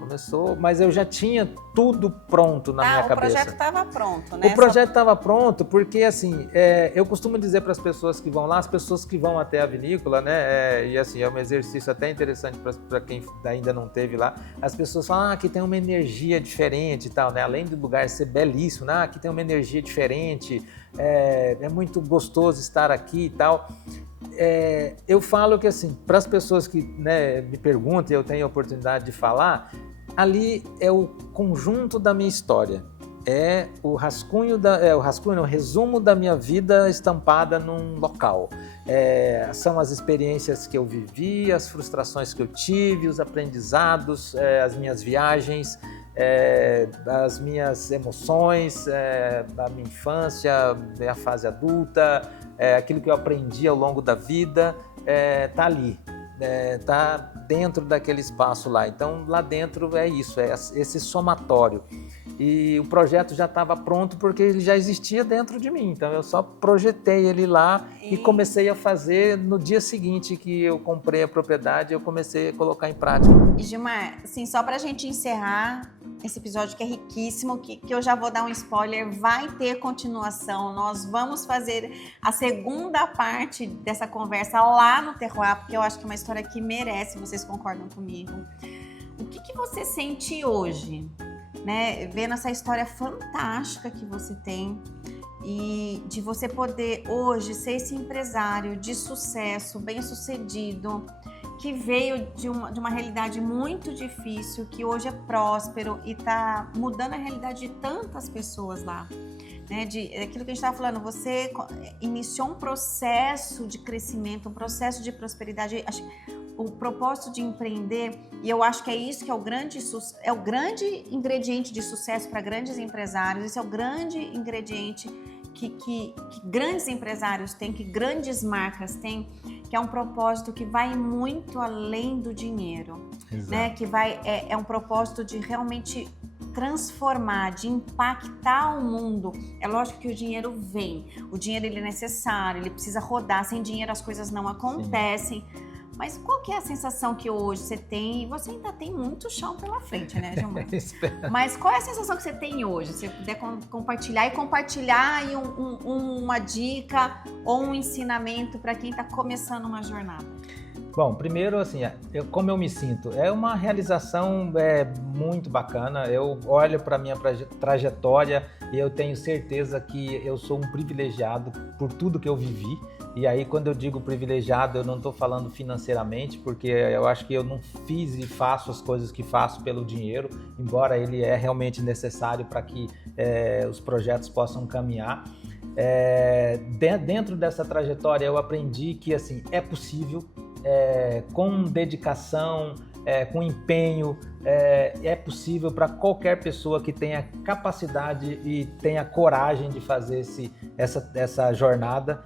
mas eu já tinha tudo pronto na minha cabeça. O projeto estava pronto, né? O projeto estava pronto porque, assim, eu costumo dizer para as pessoas que vão lá, as pessoas que vão até a vinícola, né, e assim, é um exercício até interessante para quem ainda não teve lá, as pessoas falam, aqui tem uma energia diferente e tal, né, além do lugar ser belíssimo, né, aqui tem uma energia diferente, é muito gostoso estar aqui e tal. Eu falo que assim, para as pessoas que, né, me perguntam e eu tenho a oportunidade de falar, ali é o conjunto da minha história, o resumo da minha vida estampada num local. São as experiências que eu vivi, as frustrações que eu tive, os aprendizados, as minhas viagens, as minhas emoções, a minha infância, a fase adulta, aquilo que eu aprendi ao longo da vida, tá ali, tá dentro daquele espaço lá. Então lá dentro é isso, esse somatório. E o projeto já estava pronto porque ele já existia dentro de mim. Então eu só projetei ele lá e comecei a fazer no dia seguinte que eu comprei a propriedade, eu comecei a colocar em prática. E Gilmar, assim, só para a gente encerrar esse episódio que é riquíssimo, que eu já vou dar um spoiler, vai ter continuação. Nós vamos fazer a segunda parte dessa conversa lá no Terroir, porque eu acho que é uma história que merece, vocês concordam comigo. O que você sente hoje, né, vendo essa história fantástica que você tem e de você poder hoje ser esse empresário de sucesso, bem-sucedido, que veio de uma realidade muito difícil, que hoje é próspero e está mudando a realidade de tantas pessoas lá, né? Aquilo que a gente estava falando, você iniciou um processo de crescimento, um processo de prosperidade. O propósito de empreender, e eu acho que é isso que é o grande ingrediente de sucesso para grandes empresários, esse é o grande ingrediente que grandes empresários têm, que grandes marcas têm, que é um propósito que vai muito além do dinheiro, né? Que é um propósito de realmente transformar, de impactar o mundo. É lógico que o dinheiro vem, o dinheiro ele é necessário, ele precisa rodar, sem dinheiro as coisas não acontecem. Sim. Mas qual que é a sensação que hoje você tem? E você ainda tem muito chão pela frente, né, Gilmar? Mas qual é a sensação que você tem hoje? Se você puder compartilhar aí uma dica ou um ensinamento para quem está começando uma jornada. Bom, primeiro, assim, como eu me sinto? É uma realização muito bacana. Eu olho para a minha trajetória e eu tenho certeza que eu sou um privilegiado por tudo que eu vivi. E aí, quando eu digo privilegiado, eu não estou falando financeiramente, porque eu acho que eu não fiz e faço as coisas que faço pelo dinheiro, embora ele é realmente necessário para que os projetos possam caminhar. Dentro dessa trajetória, eu aprendi que assim, é possível, com dedicação, com empenho. É possível para qualquer pessoa que tenha capacidade e tenha coragem de fazer essa jornada.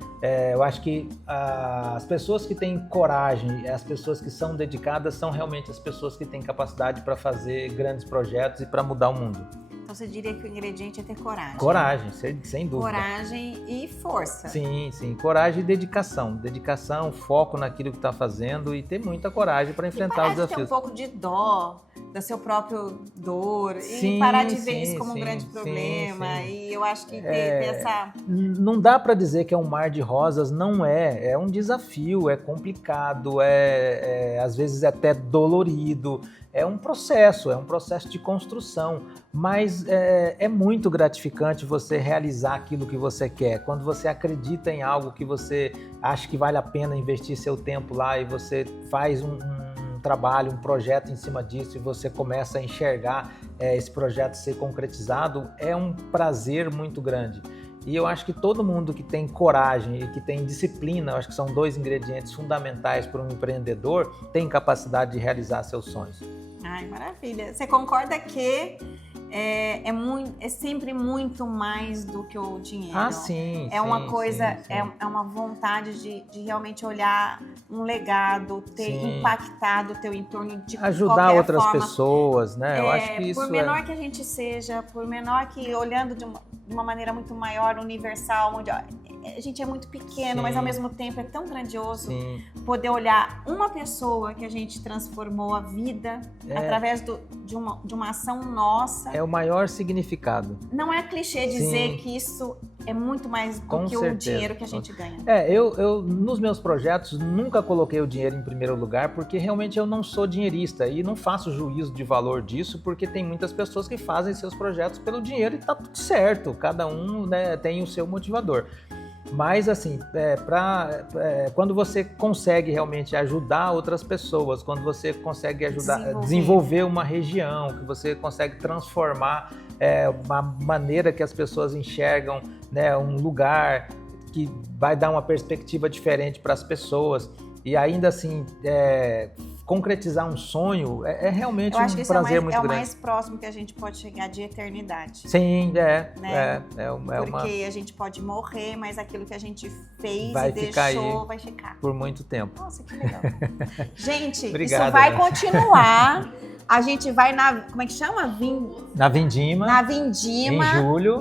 Eu acho que as pessoas que têm coragem, as pessoas que são dedicadas, são realmente as pessoas que têm capacidade para fazer grandes projetos e para mudar o mundo. Então você diria que o ingrediente é ter coragem. Coragem, sem dúvida. Coragem e força. Sim, coragem e dedicação. Dedicação, foco naquilo que está fazendo e ter muita coragem para enfrentar os desafios. Ter um pouco de dó da seu próprio dor e parar de ver isso como um grande problema. E eu acho que ter essa... Não dá para dizer que é um mar de rosas, não é. É um desafio, é complicado, às vezes até dolorido. É um processo de construção, mas é muito gratificante você realizar aquilo que você quer. Quando você acredita em algo que você acha que vale a pena investir seu tempo lá e você faz um trabalho, um projeto em cima disso e você começa a enxergar esse projeto ser concretizado, é um prazer muito grande. E eu acho que todo mundo que tem coragem e que tem disciplina, eu acho que são 2 ingredientes fundamentais para um empreendedor, tem capacidade de realizar seus sonhos. Ai, maravilha. Você concorda que é sempre muito mais do que o dinheiro? Ah, sim. Uma coisa, sim. É uma vontade de realmente olhar um legado, ter impactado o teu entorno de ajudar outras forma. Pessoas, né? Eu acho que isso por menor que a gente seja, por menor que olhando de uma maneira muito maior, universal, onde a gente é muito pequeno, mas ao mesmo tempo é tão grandioso poder olhar uma pessoa que a gente transformou a vida através de uma ação nossa. É o maior significado. Não é clichê dizer que isso é muito mais do que o dinheiro que a gente ganha. Eu nos meus projetos nunca coloquei o dinheiro em primeiro lugar, porque realmente eu não sou dinheirista e não faço juízo de valor disso, porque tem muitas pessoas que fazem seus projetos pelo dinheiro e tá tudo certo, cada um, né, tem o seu motivador. Mas assim, quando você consegue realmente ajudar outras pessoas, quando você consegue desenvolver uma região, que você consegue transformar uma maneira que as pessoas enxergam, né, um lugar que vai dar uma perspectiva diferente para as pessoas e ainda assim concretizar um sonho é realmente um prazer muito grande. É o mais próximo que a gente pode chegar de eternidade. Sim, né? Porque a gente pode morrer, mas aquilo que a gente fez vai e deixou vai ficar. Por muito tempo. Nossa, que legal. Gente, obrigado, isso vai continuar. A gente vai como é que chama? Na Vindima. Na Vindima.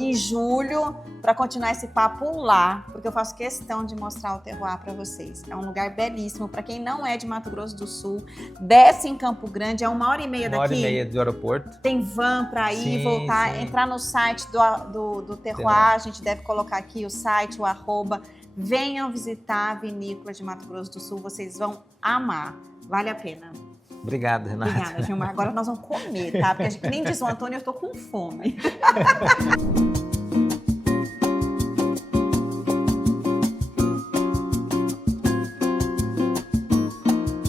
Em julho. Para continuar esse papo lá, porque eu faço questão de mostrar o terroir para vocês. É um lugar belíssimo. Para quem não é de Mato Grosso do Sul, desce em Campo Grande, é 1h30 daqui. 1h30 do aeroporto. Tem van para ir, voltar, entrar no site do terroir. A gente deve colocar aqui o site, o @. Venham visitar a vinícola de Mato Grosso do Sul, vocês vão amar. Vale a pena. Obrigado, Renata. Obrigada, Gilmar. Agora nós vamos comer, tá? Porque nem diz o Antônio, eu tô com fome.